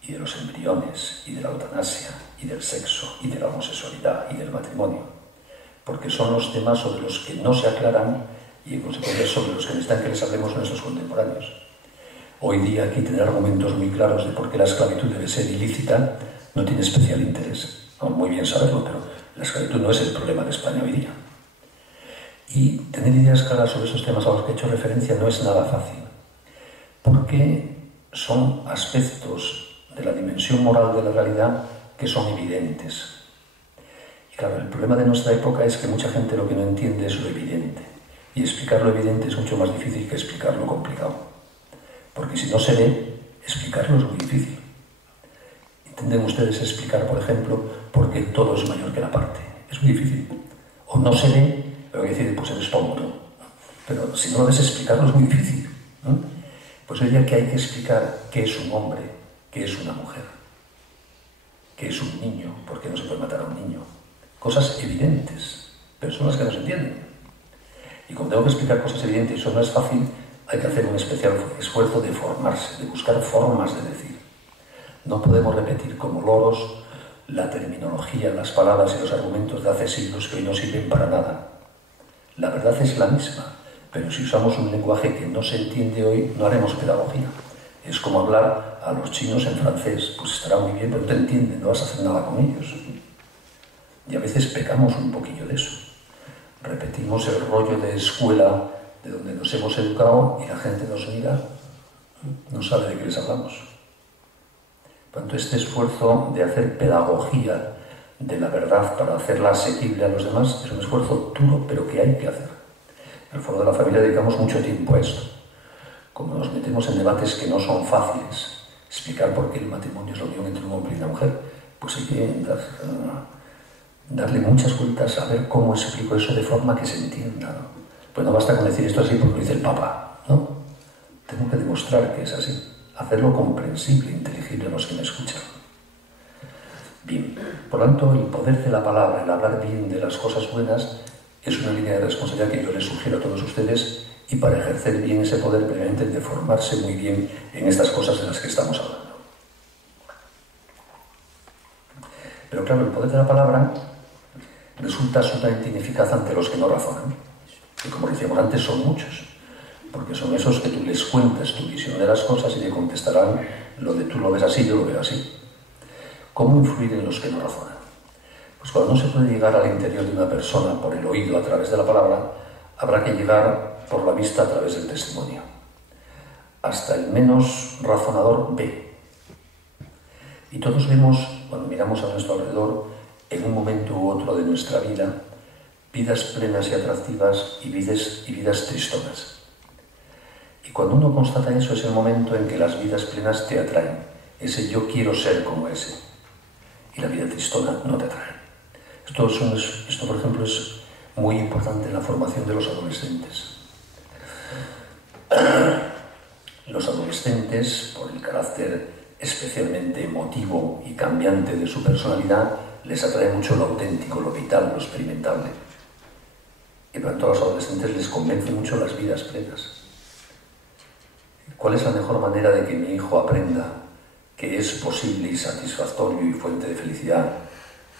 y de los embriones y de la eutanasia y del sexo y de la homosexualidad y del matrimonio, porque son los temas sobre los que no se aclaran y en consecuencia sobre los que necesitan que les hablemos nuestros contemporáneos. Hoy día aquí tener argumentos muy claros de por qué la esclavitud debe ser ilícita no tiene especial interés. Vamos muy bien saberlo, pero la esclavitud no es el problema de España hoy día. Y tener ideas claras sobre esos temas a los que he hecho referencia no es nada fácil, porque son aspectos de la dimensión moral de la realidad que son evidentes. Y claro, el problema de nuestra época es que mucha gente lo que no entiende es lo evidente. Y explicar lo evidente es mucho más difícil que explicar lo complicado. Porque si no se ve, explicarlo es muy difícil. ¿Entienden ustedes explicar, por ejemplo, por qué todo es mayor que la parte? Es muy difícil. O no se ve, pero hay que decir, pues eres tonto. Pero si no lo ves explicarlo es muy difícil, ¿no? Pues hoy día que hay que explicar qué es un hombre, qué es una mujer, qué es un niño, por qué no se puede matar a un niño. Cosas evidentes, pero son las que no se entienden. Y como tengo que explicar cosas evidentes y eso no es fácil, hay que hacer un especial esfuerzo de formarse, de buscar formas de decir. No podemos repetir como loros la terminología, las palabras y los argumentos de hace siglos que hoy no sirven para nada. La verdad es la misma, pero si usamos un lenguaje que no se entiende hoy, no haremos pedagogía. Es como hablar a los chinos en francés, pues estará muy bien, pero no te entienden, no vas a hacer nada con ellos. Y a veces pecamos un poquillo de eso. Repetimos el rollo de escuela de donde nos hemos educado y la gente nos mira, no sabe de qué les hablamos. Por tanto, este esfuerzo de hacer pedagogía de la verdad para hacerla asequible a los demás es un esfuerzo duro, pero que hay que hacer. En el Foro de la Familia dedicamos mucho tiempo a esto. Como nos metemos en debates que no son fáciles, explicar por qué el matrimonio es la unión entre un hombre y una mujer, pues hay que darle muchas vueltas a ver cómo explico eso de forma que se entienda, ¿no? Pues no basta con decir esto así porque lo dice el Papa, ¿no? Tengo que demostrar que es así, hacerlo comprensible, inteligible a los que me escuchan. Bien, por lo tanto, el poder de la palabra, el hablar bien de las cosas buenas, es una línea de responsabilidad que yo les sugiero a todos ustedes, y para ejercer bien ese poder, previamente de formarse muy bien en estas cosas de las que estamos hablando. Pero claro, el poder de la palabra resulta absolutamente ineficaz ante los que no razonan. Y como decíamos antes, son muchos, porque son esos que tú les cuentas tu visión de las cosas y te contestarán lo de tú lo ves así, yo lo veo así. ¿Cómo influir en los que no razonan? Pues cuando no se puede llegar al interior de una persona por el oído a través de la palabra, habrá que llegar por la vista a través del testimonio. Hasta el menos razonador ve. Y todos vemos, cuando miramos a nuestro alrededor, en un momento u otro de nuestra vida, vidas plenas y atractivas y vidas tristonas. Y cuando uno constata eso, es el momento en que las vidas plenas te atraen. Ese yo quiero ser como ese. Y la vida tristona no te atrae. Esto, por ejemplo, es muy importante en la formación de los adolescentes. Los adolescentes, por el carácter especialmente emotivo y cambiante de su personalidad, les atrae mucho lo auténtico, lo vital, lo experimentable. Y por tanto a los adolescentes les convence mucho las vidas plenas. ¿Cuál es la mejor manera de que mi hijo aprenda que es posible y satisfactorio y fuente de felicidad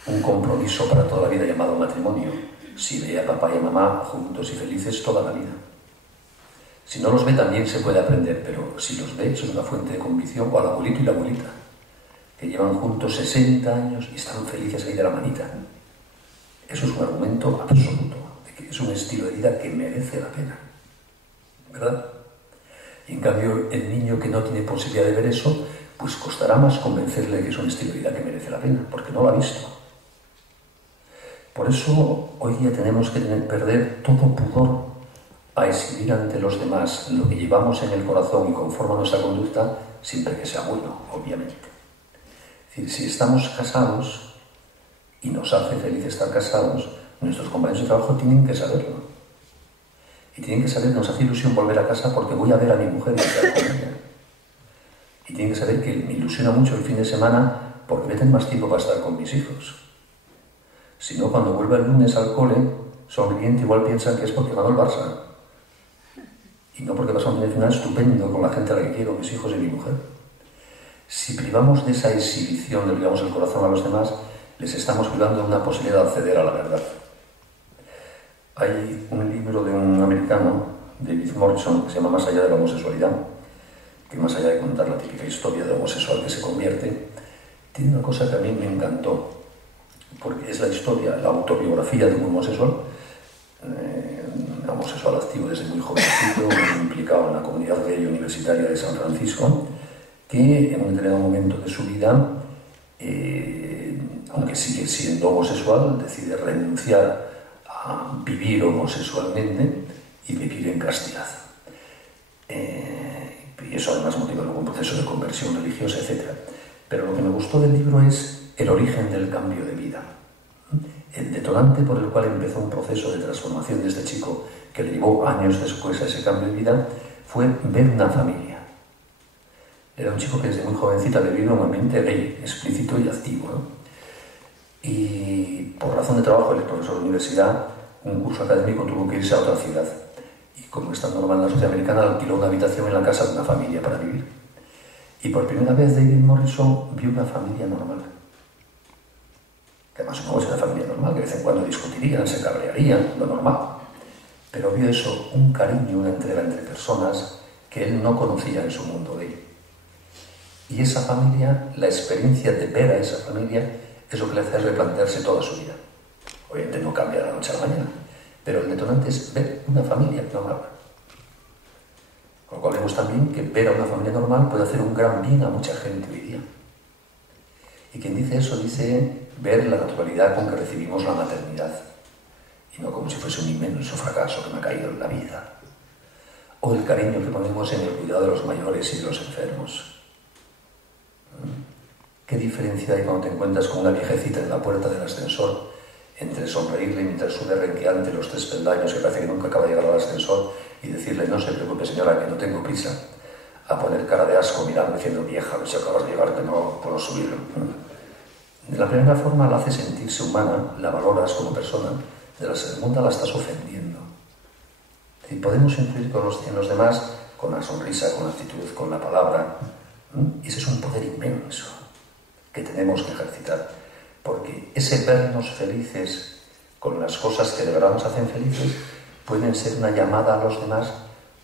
un compromiso para toda la vida llamado matrimonio? Si ve a papá y a mamá juntos y felices toda la vida. Si no los ve también se puede aprender, pero si los ve eso es una fuente de convicción. O al abuelito y la abuelita, que llevan juntos 60 años y están felices ahí de la manita. Eso es un argumento absoluto, de que es un estilo de vida que merece la pena, ¿verdad? Y en cambio el niño que no tiene posibilidad de ver eso, pues costará más convencerle de que es un estilo de vida que merece la pena, porque no lo ha visto. Por eso hoy día tenemos que perder todo pudor a exhibir ante los demás lo que llevamos en el corazón y conforma nuestra conducta, siempre que sea bueno, obviamente. Es decir, si estamos casados y nos hace feliz estar casados, nuestros compañeros de trabajo tienen que saberlo. Y tienen que saber que nos hace ilusión volver a casa porque voy a ver a mi mujer y estar con ella. Y tienen que saber que me ilusiona mucho el fin de semana porque me tengo más tiempo para estar con mis hijos. Si no, cuando vuelva el lunes al cole, sonriente, igual piensan que es porque ganó el Barça. Y no porque pasa un fin de semana estupendo con la gente a la que quiero, mis hijos y mi mujer. Si privamos de esa exhibición, le privamos el corazón a los demás, les estamos privando de una posibilidad de acceder a la verdad. Hay un libro de un americano, David Morrison, que se llama Más allá de la homosexualidad, que más allá de contar la típica historia de homosexual que se convierte, tiene una cosa que a mí me encantó, porque es la historia, la autobiografía de un homosexual, homosexual activo desde muy jovencito, implicado en la comunidad gay universitaria de San Francisco, que en un determinado momento de su vida, aunque sigue siendo homosexual, decide renunciar a vivir homosexualmente y vivir en castidad. Y eso además motiva luego un proceso de conversión religiosa, etc. Pero lo que me gustó del libro es el origen del cambio de vida. El detonante por el cual empezó un proceso de transformación de este chico, que le llevó años después a ese cambio de vida, fue ver una familia. Era un chico que desde muy jovencita había vivido un ambiente gay, explícito y activo, ¿no? Y por razón de trabajo, el profesor de universidad, un curso académico, tuvo que irse a otra ciudad. Y como es tan normal en la sociedad americana, alquiló una habitación en la casa de una familia para vivir. Y por primera vez David Morrison vio una familia normal. Que además supongo que es una familia normal, que de vez en cuando discutirían, se cabrearían, lo normal. Pero vio eso, un cariño, una entrega entre personas que él no conocía en su mundo gay. Y esa familia, la experiencia de ver a esa familia, es lo que le hace replantearse toda su vida. Obviamente no cambia de la noche a la mañana, pero el detonante es ver una familia normal. Con lo cual vemos también que ver a una familia normal puede hacer un gran bien a mucha gente hoy día. Y quien dice eso dice ver la naturalidad con que recibimos la maternidad, y no como si fuese un inmenso fracaso que me ha caído en la vida. O el cariño que ponemos en el cuidado de los mayores y de los enfermos. ¿Qué diferencia hay cuando te encuentras con una viejecita en la puerta del ascensor entre sonreírle mientras sube renqueante los 3 peldaños que parece que nunca acaba de llegar al ascensor y decirle no se preocupe señora que no tengo prisa, a poner cara de asco mirando diciendo vieja, a ver si acabas de llegar que no puedo subir? De la primera forma la hace sentirse humana, la valoras como persona, de la segunda la estás ofendiendo. Y podemos influir en los demás con la sonrisa, con la actitud, con la palabra, y ese es un poder inmenso que tenemos que ejercitar, porque ese vernos felices con las cosas que de verdad nos hacen felices pueden ser una llamada a los demás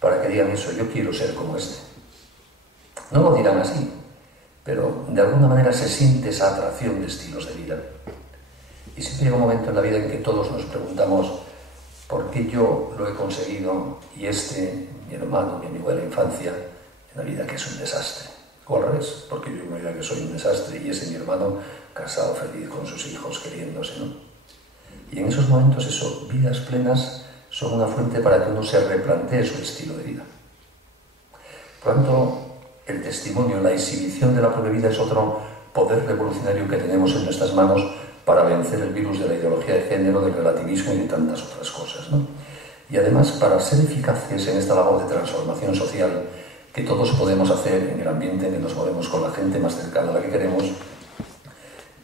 para que digan eso, yo quiero ser como este. No lo dirán así, pero de alguna manera se siente esa atracción de estilos de vida. Y siempre llega un momento en la vida en que todos nos preguntamos ¿por qué yo lo he conseguido y mi hermano, mi amigo de la infancia, en la vida que es un desastre? O al revés, porque yo en una vida que soy un desastre y mi hermano casado, feliz, con sus hijos, queriéndose, ¿no? Y en esos momentos, vidas plenas son una fuente para que uno se replantee su estilo de vida. Por lo tanto, el testimonio, la exhibición de la propia vida es otro poder revolucionario que tenemos en nuestras manos para vencer el virus de la ideología de género, del relativismo y de tantas otras cosas, ¿no? Y además, para ser eficaces en esta labor de transformación social que todos podemos hacer en el ambiente en que nos movemos con la gente más cercana a la que queremos,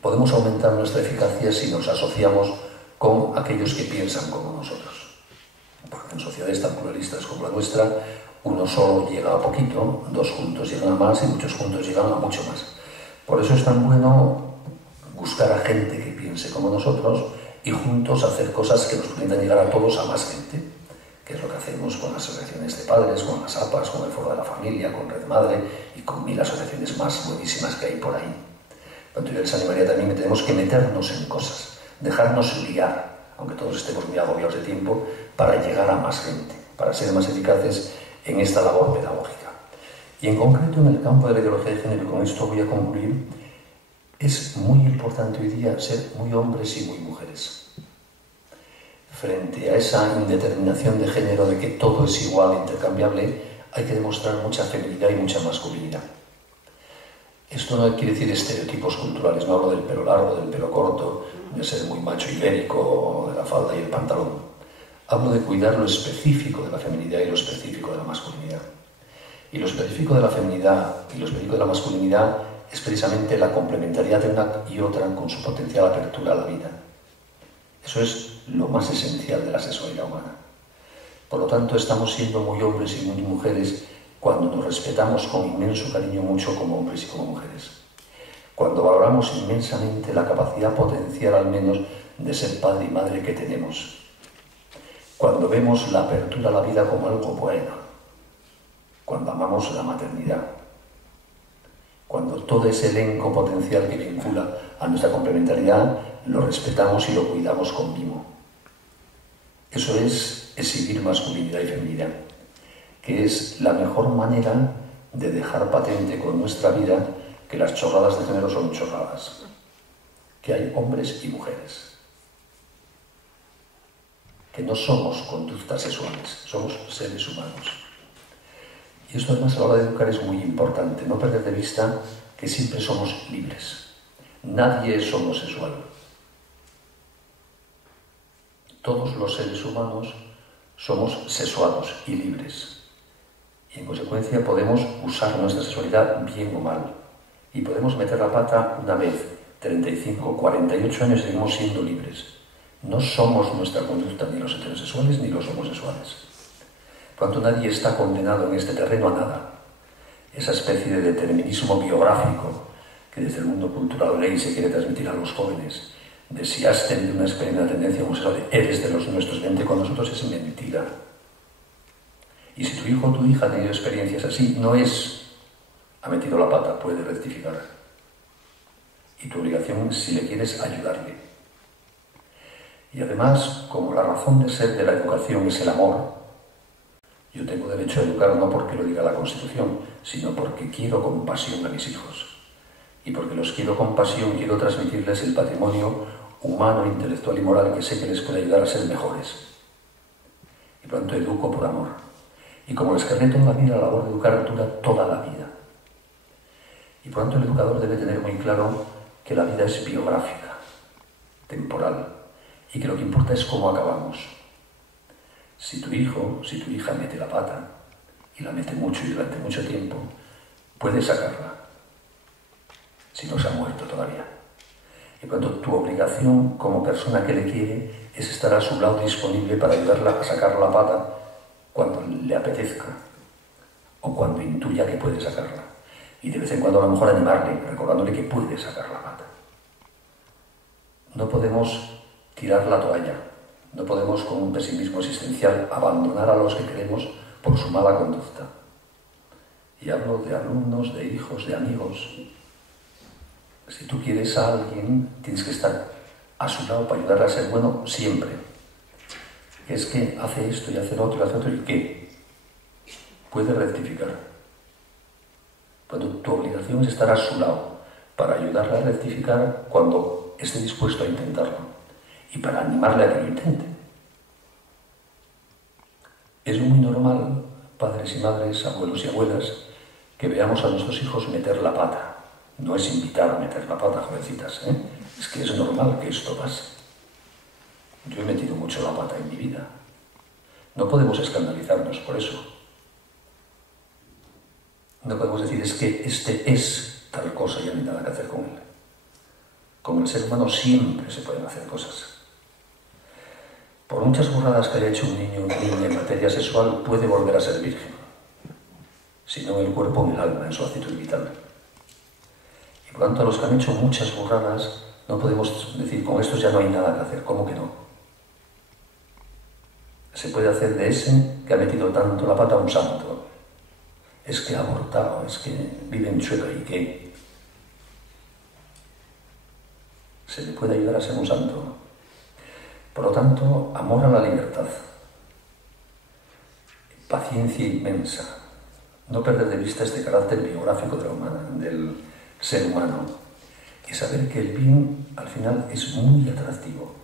podemos aumentar nuestra eficacia si nos asociamos con aquellos que piensan como nosotros. Porque en sociedades tan pluralistas como la nuestra, uno solo llega a poquito, dos juntos llegan a más y muchos juntos llegan a mucho más. Por eso es tan bueno buscar a gente que piense como nosotros y juntos hacer cosas que nos permitan llegar a todos, a más gente, que es lo que hacemos con las asociaciones de padres, con las APAs, con el Foro de la Familia, con Red Madre y con 1000 asociaciones más buenísimas que hay por ahí. Tanto yo les animaría también que tenemos que meternos en cosas, dejarnos liar, aunque todos estemos muy agobiados de tiempo, para llegar a más gente, para ser más eficaces en esta labor pedagógica. Y en concreto en el campo de la ideología de género, y con esto voy a concluir, es muy importante hoy día ser muy hombres y muy mujeres. Frente a esa indeterminación de género de que todo es igual, intercambiable, hay que demostrar mucha feminidad y mucha masculinidad. Esto no quiere decir estereotipos culturales, no hablo del pelo largo, del pelo corto, de ser muy macho ibérico, de la falda y el pantalón. Hablo de cuidar lo específico de la feminidad y lo específico de la masculinidad. Y lo específico de la feminidad y lo específico de la masculinidad es precisamente la complementariedad de una y otra con su potencial apertura a la vida. Eso es lo más esencial de la sexualidad humana. Por lo tanto, estamos siendo muy hombres y muy mujeres cuando nos respetamos con inmenso cariño mucho como hombres y como mujeres. Cuando valoramos inmensamente la capacidad potencial al menos de ser padre y madre que tenemos. Cuando vemos la apertura a la vida como algo bueno. Cuando amamos la maternidad. Cuando todo ese elenco potencial que vincula a nuestra complementariedad lo respetamos y lo cuidamos con mimo. Eso es exhibir masculinidad y feminidad, que es la mejor manera de dejar patente con nuestra vida que las chorradas de género son chorradas, que hay hombres y mujeres, que no somos conductas sexuales, somos seres humanos. Y esto además a la hora de educar es muy importante, no perder de vista que siempre somos libres. Nadie es homosexual. Todos los seres humanos somos sexuados y libres. Y en consecuencia podemos usar nuestra sexualidad bien o mal. Y podemos meter la pata una vez, 35, 48 años y seguimos siendo libres. No somos nuestra conducta ni los heterosexuales ni los homosexuales. Por tanto, nadie está condenado en este terreno a nada. Esa especie de determinismo biográfico que desde el mundo cultural ley se quiere transmitir a los jóvenes, de si has tenido una experiencia, una tendencia homosexual, eres de los nuestros, vente con nosotros, es mentira. Y si tu hijo o tu hija ha tenido experiencias así, no es, ha metido la pata, puede rectificar. Y tu obligación, si le quieres, ayudarle. Y además, como la razón de ser de la educación es el amor, yo tengo derecho a educar no porque lo diga la Constitución, sino porque quiero con pasión a mis hijos. Y porque los quiero con pasión, quiero transmitirles el patrimonio humano, intelectual y moral que sé que les puede ayudar a ser mejores. Y por lo tanto educo por amor. Y como les cargué toda la vida, la labor de educar dura toda la vida. Y por lo tanto el educador debe tener muy claro que la vida es biográfica, temporal, y que lo que importa es cómo acabamos. Si tu hijo, si tu hija mete la pata, y la mete mucho y durante mucho tiempo, puedes sacarla. Si no se ha muerto todavía. Y por lo tanto, tu obligación como persona que le quiere es estar a su lado disponible para ayudarla a sacar la pata cuando le apetezca o cuando intuya que puede sacarla. Y de vez en cuando a lo mejor animarle, recordándole que puede sacar la pata. No podemos tirar la toalla, no podemos con un pesimismo existencial abandonar a los que queremos por su mala conducta. Y hablo de alumnos, de hijos, de amigos. Si tú quieres a alguien, tienes que estar a su lado para ayudarle a ser bueno siempre. Es que hace esto y hace lo otro y hace otro, ¿y qué? Puede rectificar. Cuando tu obligación es estar a su lado para ayudarle a rectificar cuando esté dispuesto a intentarlo y para animarle a que lo intente. Es muy normal, padres y madres, abuelos y abuelas, que veamos a nuestros hijos meter la pata. No es invitar a meter la pata, jovencitas, ¿eh? Es que es normal que esto pase. Yo he metido mucho la pata en mi vida. No podemos escandalizarnos por eso. No podemos decir, es que este es tal cosa y no hay nada que hacer con él. Con el ser humano siempre se pueden hacer cosas. Por muchas burradas que haya hecho un niño o una niña en materia sexual, puede volver a ser virgen. Si no en el cuerpo, en el alma, en su actitud vital. Y por tanto, a los que han hecho muchas burradas, no podemos decir, con estos ya no hay nada que hacer. ¿Cómo que no? Se puede hacer de ese que ha metido tanto la pata a un santo. Es que ha abortado, es que vive en Chueca y que se le puede ayudar a ser un santo. Por lo tanto, amor a la libertad, paciencia inmensa, no perder de vista este carácter biográfico del ser humano y saber que el bien al final es muy atractivo.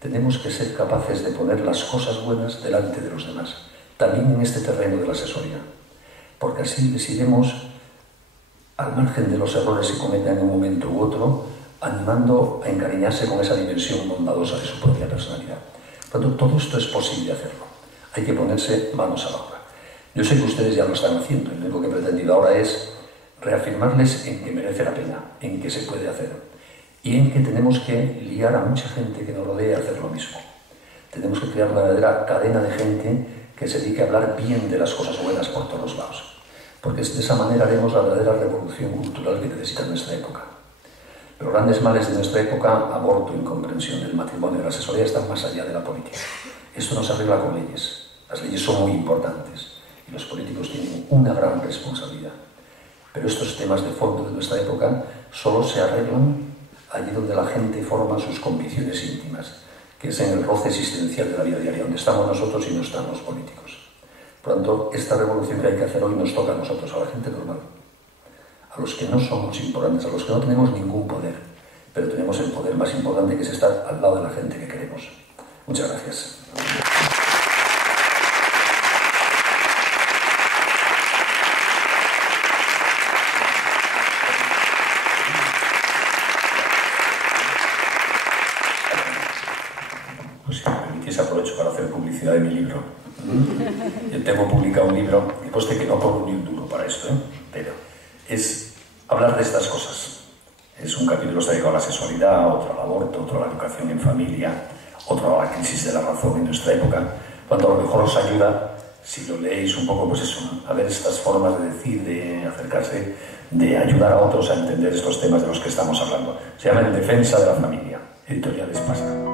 Tenemos que ser capaces de poner las cosas buenas delante de los demás, también en este terreno de la asesoría, porque así les iremos, al margen de los errores que cometan en un momento u otro, animando a encariñarse con esa dimensión bondadosa de su propia personalidad. Por lo tanto, todo esto es posible hacerlo. Hay que ponerse manos a la obra. Yo sé que ustedes ya lo están haciendo, y lo único que he pretendido ahora es reafirmarles en que merece la pena, en que se puede hacer, y en que tenemos que liar a mucha gente que nos rodee a hacer lo mismo. Tenemos que crear una verdadera cadena de gente que se dedique a hablar bien de las cosas buenas por todos lados, porque de esa manera haremos la verdadera revolución cultural que necesita nuestra época. Los grandes males de nuestra época, aborto, incomprensión del matrimonio y la asesoría, están más allá de la política. Esto no se arregla con leyes. Las leyes son muy importantes y los políticos tienen una gran responsabilidad. Pero estos temas de fondo de nuestra época solo se arreglan allí donde la gente forma sus convicciones íntimas, que es en el roce existencial de la vida diaria, donde estamos nosotros y no están los políticos. Por lo tanto, esta revolución que hay que hacer hoy nos toca a nosotros, a la gente normal, a los que no somos importantes, a los que no tenemos ningún poder, pero tenemos el poder más importante, que es estar al lado de la gente que queremos. Muchas gracias. Pues si me permitís, aprovecho para hacer publicidad de mi libro. Yo tengo publicado un libro, que conste que no cobro ni un duro para esto, pero es hablar de estas cosas. Es un capítulo dedicado a la sexualidad, otro al aborto, otro a la educación en familia, otro a la crisis de la razón en nuestra época, cuando a lo mejor os ayuda, si lo leéis un poco, pues eso, a ver estas formas de decir, de acercarse, de ayudar a otros a entender estos temas de los que estamos hablando. Se llama En defensa de la familia, editorial Espasa.